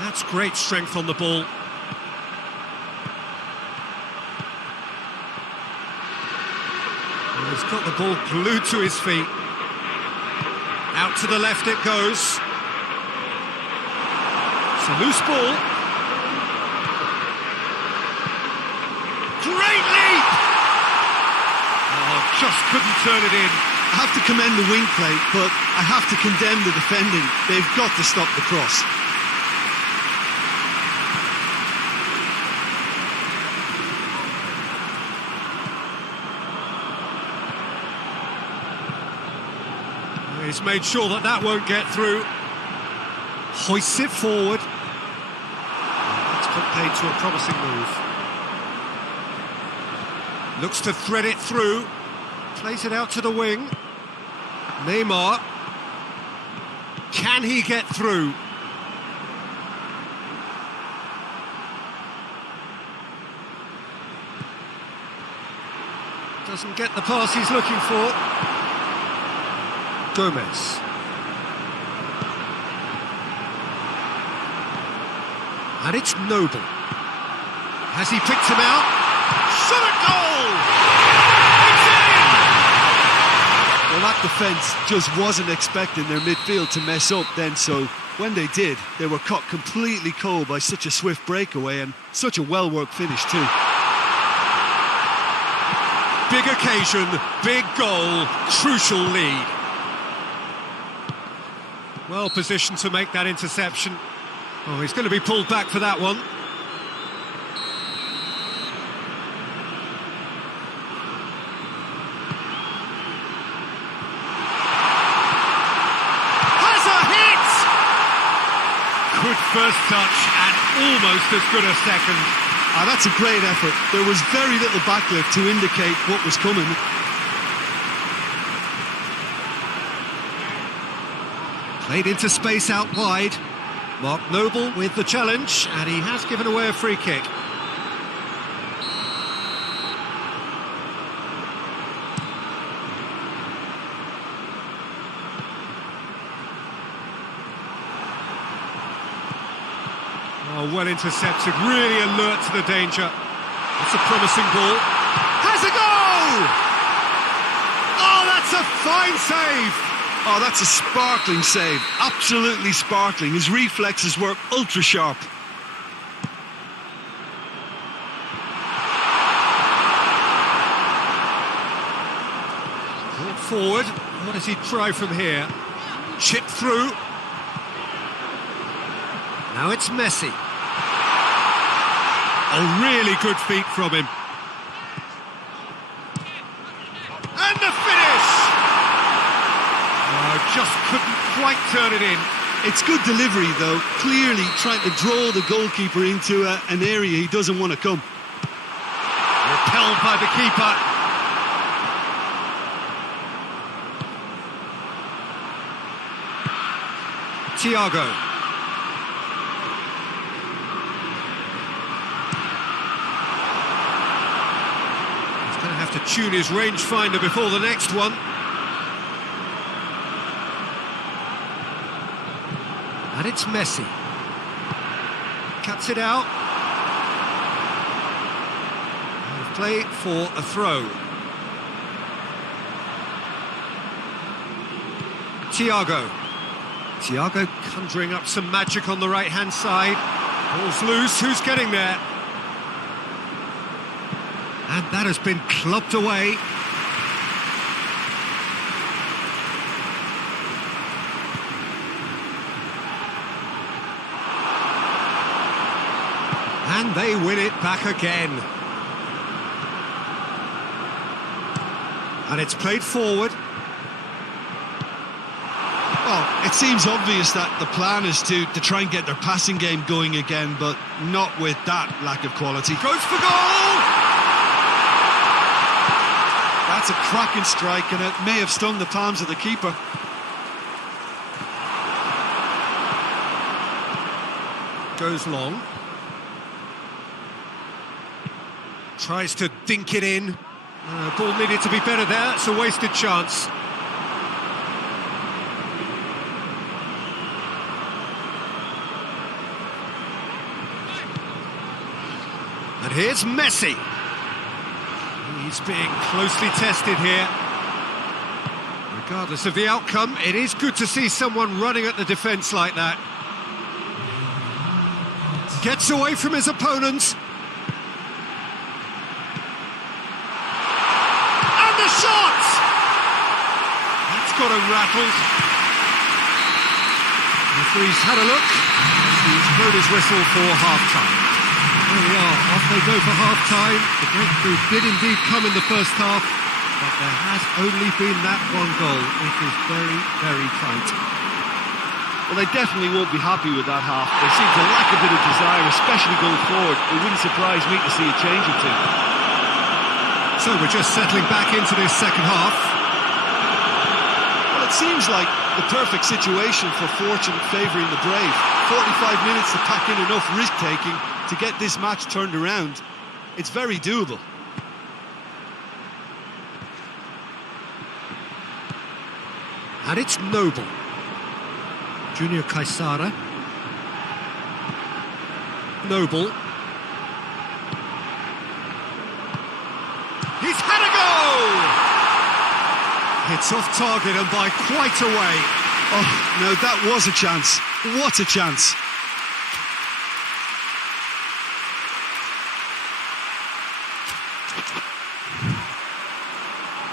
That's great strength on the ball. He's got the ball glued to his feet. Out to the left it goes. It's a loose ball. Great leap! Oh, just couldn't turn it in. I have to commend the wing play, but I have to condemn the defending. They've got to stop the cross. He's made sure that that won't get through. Hoists it forward. That's put paid to a promising move. Looks to thread it through. Plays it out to the wing. Neymar. Can he get through? Doesn't get the pass he's looking for. Gomez. And it's Noble. Has he picked him out? Shot at goal! Well, that defence just wasn't expecting their midfield to mess up then, so when they did, they were caught completely cold by such a swift breakaway and such a well-worked finish too. Big occasion, big goal, crucial lead. Well positioned to make that interception. Oh, he's going to be pulled back for that one. Good first touch and almost as good a second. That's a great effort. There was very little backlift to indicate what was coming. Played into space out wide. Mark Noble with the challenge, and he has given away a free kick. Oh, well intercepted, really alert to the danger. That's a promising ball. Has a goal! Oh, that's a fine save! Oh, that's a sparkling save. Absolutely sparkling. His reflexes were ultra sharp. Brought forward. What does he try from here? Chip through. Now it's Messi. Oh, really good feet from him. And the finish! Oh, just couldn't quite turn it in. It's good delivery, though. Clearly trying to draw the goalkeeper into an area he doesn't want to come. Repelled by the keeper. Thiago. To tune his rangefinder before the next one. And it's Messi. Cuts it out. And play for a throw. Thiago conjuring up some magic on the right-hand side. Ball's loose, who's getting there? And that has been clubbed away. And they win it back again. And it's played forward. Well, it seems obvious that the plan is to try and get their passing game going again, but not with that lack of quality. Goes for goal! That's a cracking strike, and it may have stung the palms of the keeper. Goes long. Tries to dink it in. Ball needed to be better there. It's a wasted chance. And here's Messi. He's being closely tested here. Regardless of the outcome, it is good to see someone running at the defence like that. Gets away from his opponents. And the shot! That's got him rattled. The referee's had a look. He's blown his whistle for half-time. There we are, off they go for half-time. The breakthrough did indeed come in the first half, but there has only been that one goal. It is very, very tight. Well, they definitely won't be happy with that half. They seem to lack a bit of desire, especially going forward. It wouldn't surprise me to see a change or two. So we're just settling back into this second half. Well, it seems like the perfect situation for fortune favouring the brave. 45 minutes to pack in enough risk-taking to get this match turned around. It's very doable. And it's Noble. Junior Caesara. Noble. He's had a go! It's off target and by quite a way. Oh, no, that was a chance. What a chance.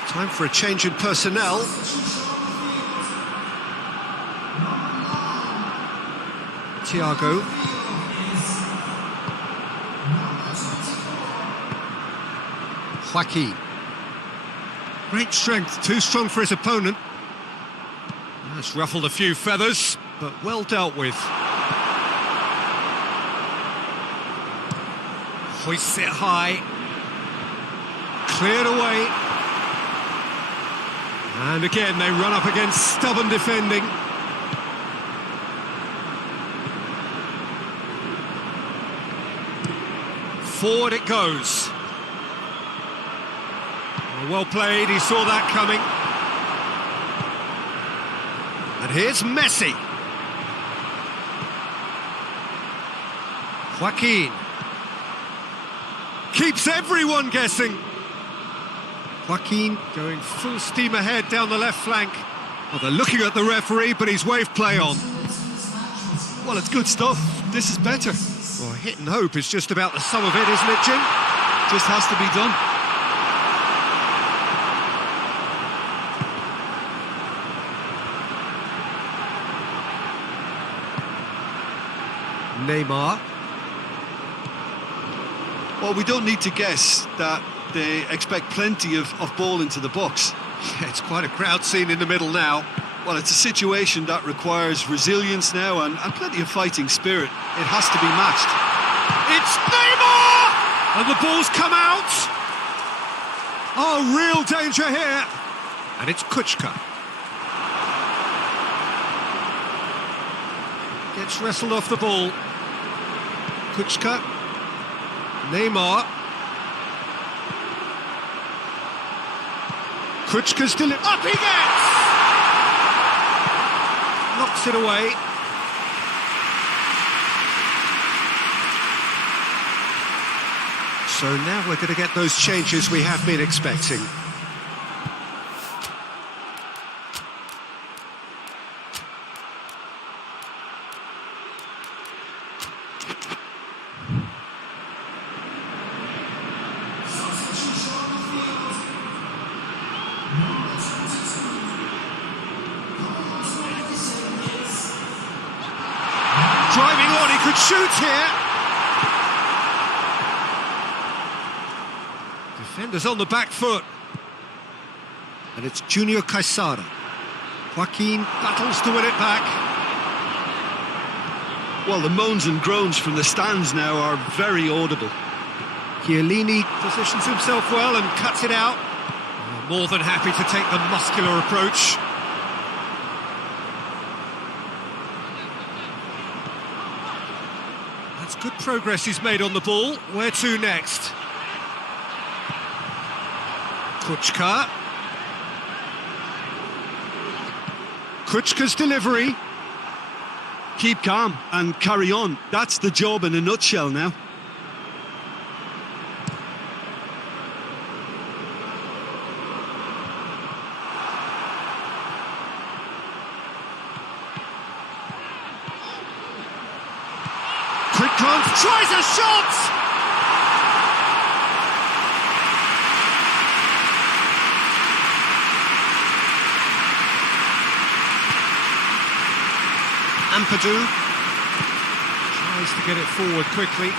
Time for a change in personnel. Thiago. Joaquin. Great strength, too strong for his opponent. That's ruffled a few feathers, but well dealt with. Hoists it high. Cleared away. And again, they run up against stubborn defending. Forward it goes. Well played, he saw that coming. And here's Messi. Joaquin. Keeps everyone guessing. Joaquin going full steam ahead down the left flank. Well, they're looking at the referee, but he's waved play on. Well, it's good stuff. This is better. Well, hit and hope is just about the sum of it, isn't it, Jim? Just has to be done. Neymar. Well, we don't need to guess that they expect plenty of ball into the box. Yeah, it's quite a crowd scene in the middle now. Well, it's a situation that requires resilience now and plenty of fighting spirit. It has to be matched. It's Neymar! And the ball's come out! Oh, real danger here! And it's Kuchka. Gets wrestled off the ball. Kuchka. Neymar. Kuchka's still up he gets! Knocks it away. So now we're going to get those changes we have been expecting. Driving on, he could shoot here. Defenders on the back foot. And it's Junior Caesada. Joaquin battles to win it back. Well, the moans and groans from the stands now are very audible. Chiellini positions himself well and cuts it out. More than happy to take the muscular approach. That's good progress he's made on the ball. Where to next? Kuchka. Kuchka's delivery. Keep calm and carry on. That's the job in a nutshell now. Quick glance, tries a shot! Ampadu tries to get it forward quickly.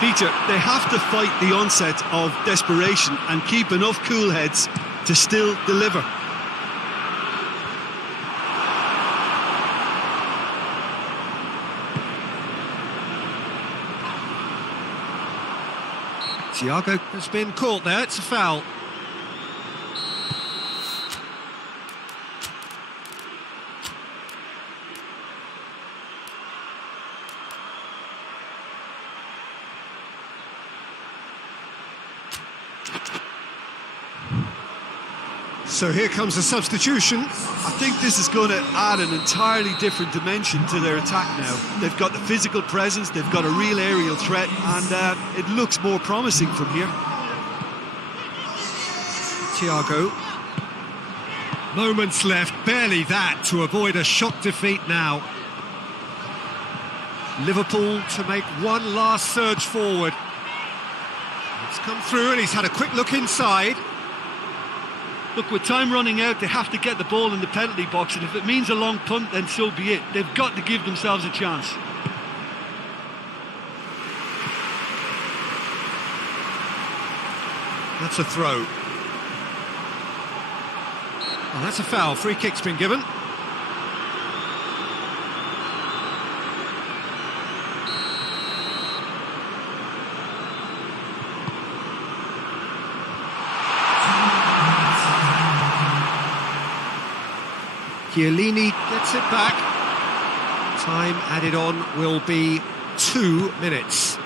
Peter, they have to fight the onset of desperation and keep enough cool heads to still deliver. Thiago has been caught there, it's a foul. So here comes a substitution. I think this is going to add an entirely different dimension to their attack now. They've got the physical presence, they've got a real aerial threat, and it looks more promising from here. Thiago. Moments left, barely that, to avoid a shock defeat now. Liverpool to make one last surge forward. It's come through and he's had a quick look inside. Look, with time running out, they have to get the ball in the penalty box, and if it means a long punt, then so be it. They've got to give themselves a chance. That's a throw. Oh, that's a foul. Free kick's been given. Chiellini gets it back. Time added on will be 2 minutes.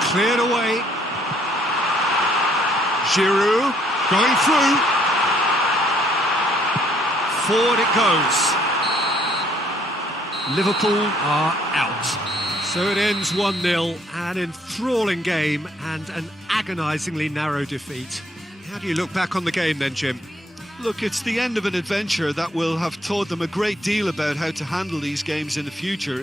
Cleared away. Giroud going through. Forward it goes. Liverpool are out. So it ends 1-0, an enthralling game and an agonisingly narrow defeat. How do you look back on the game then, Jim? Look, it's the end of an adventure that will have taught them a great deal about how to handle these games in the future.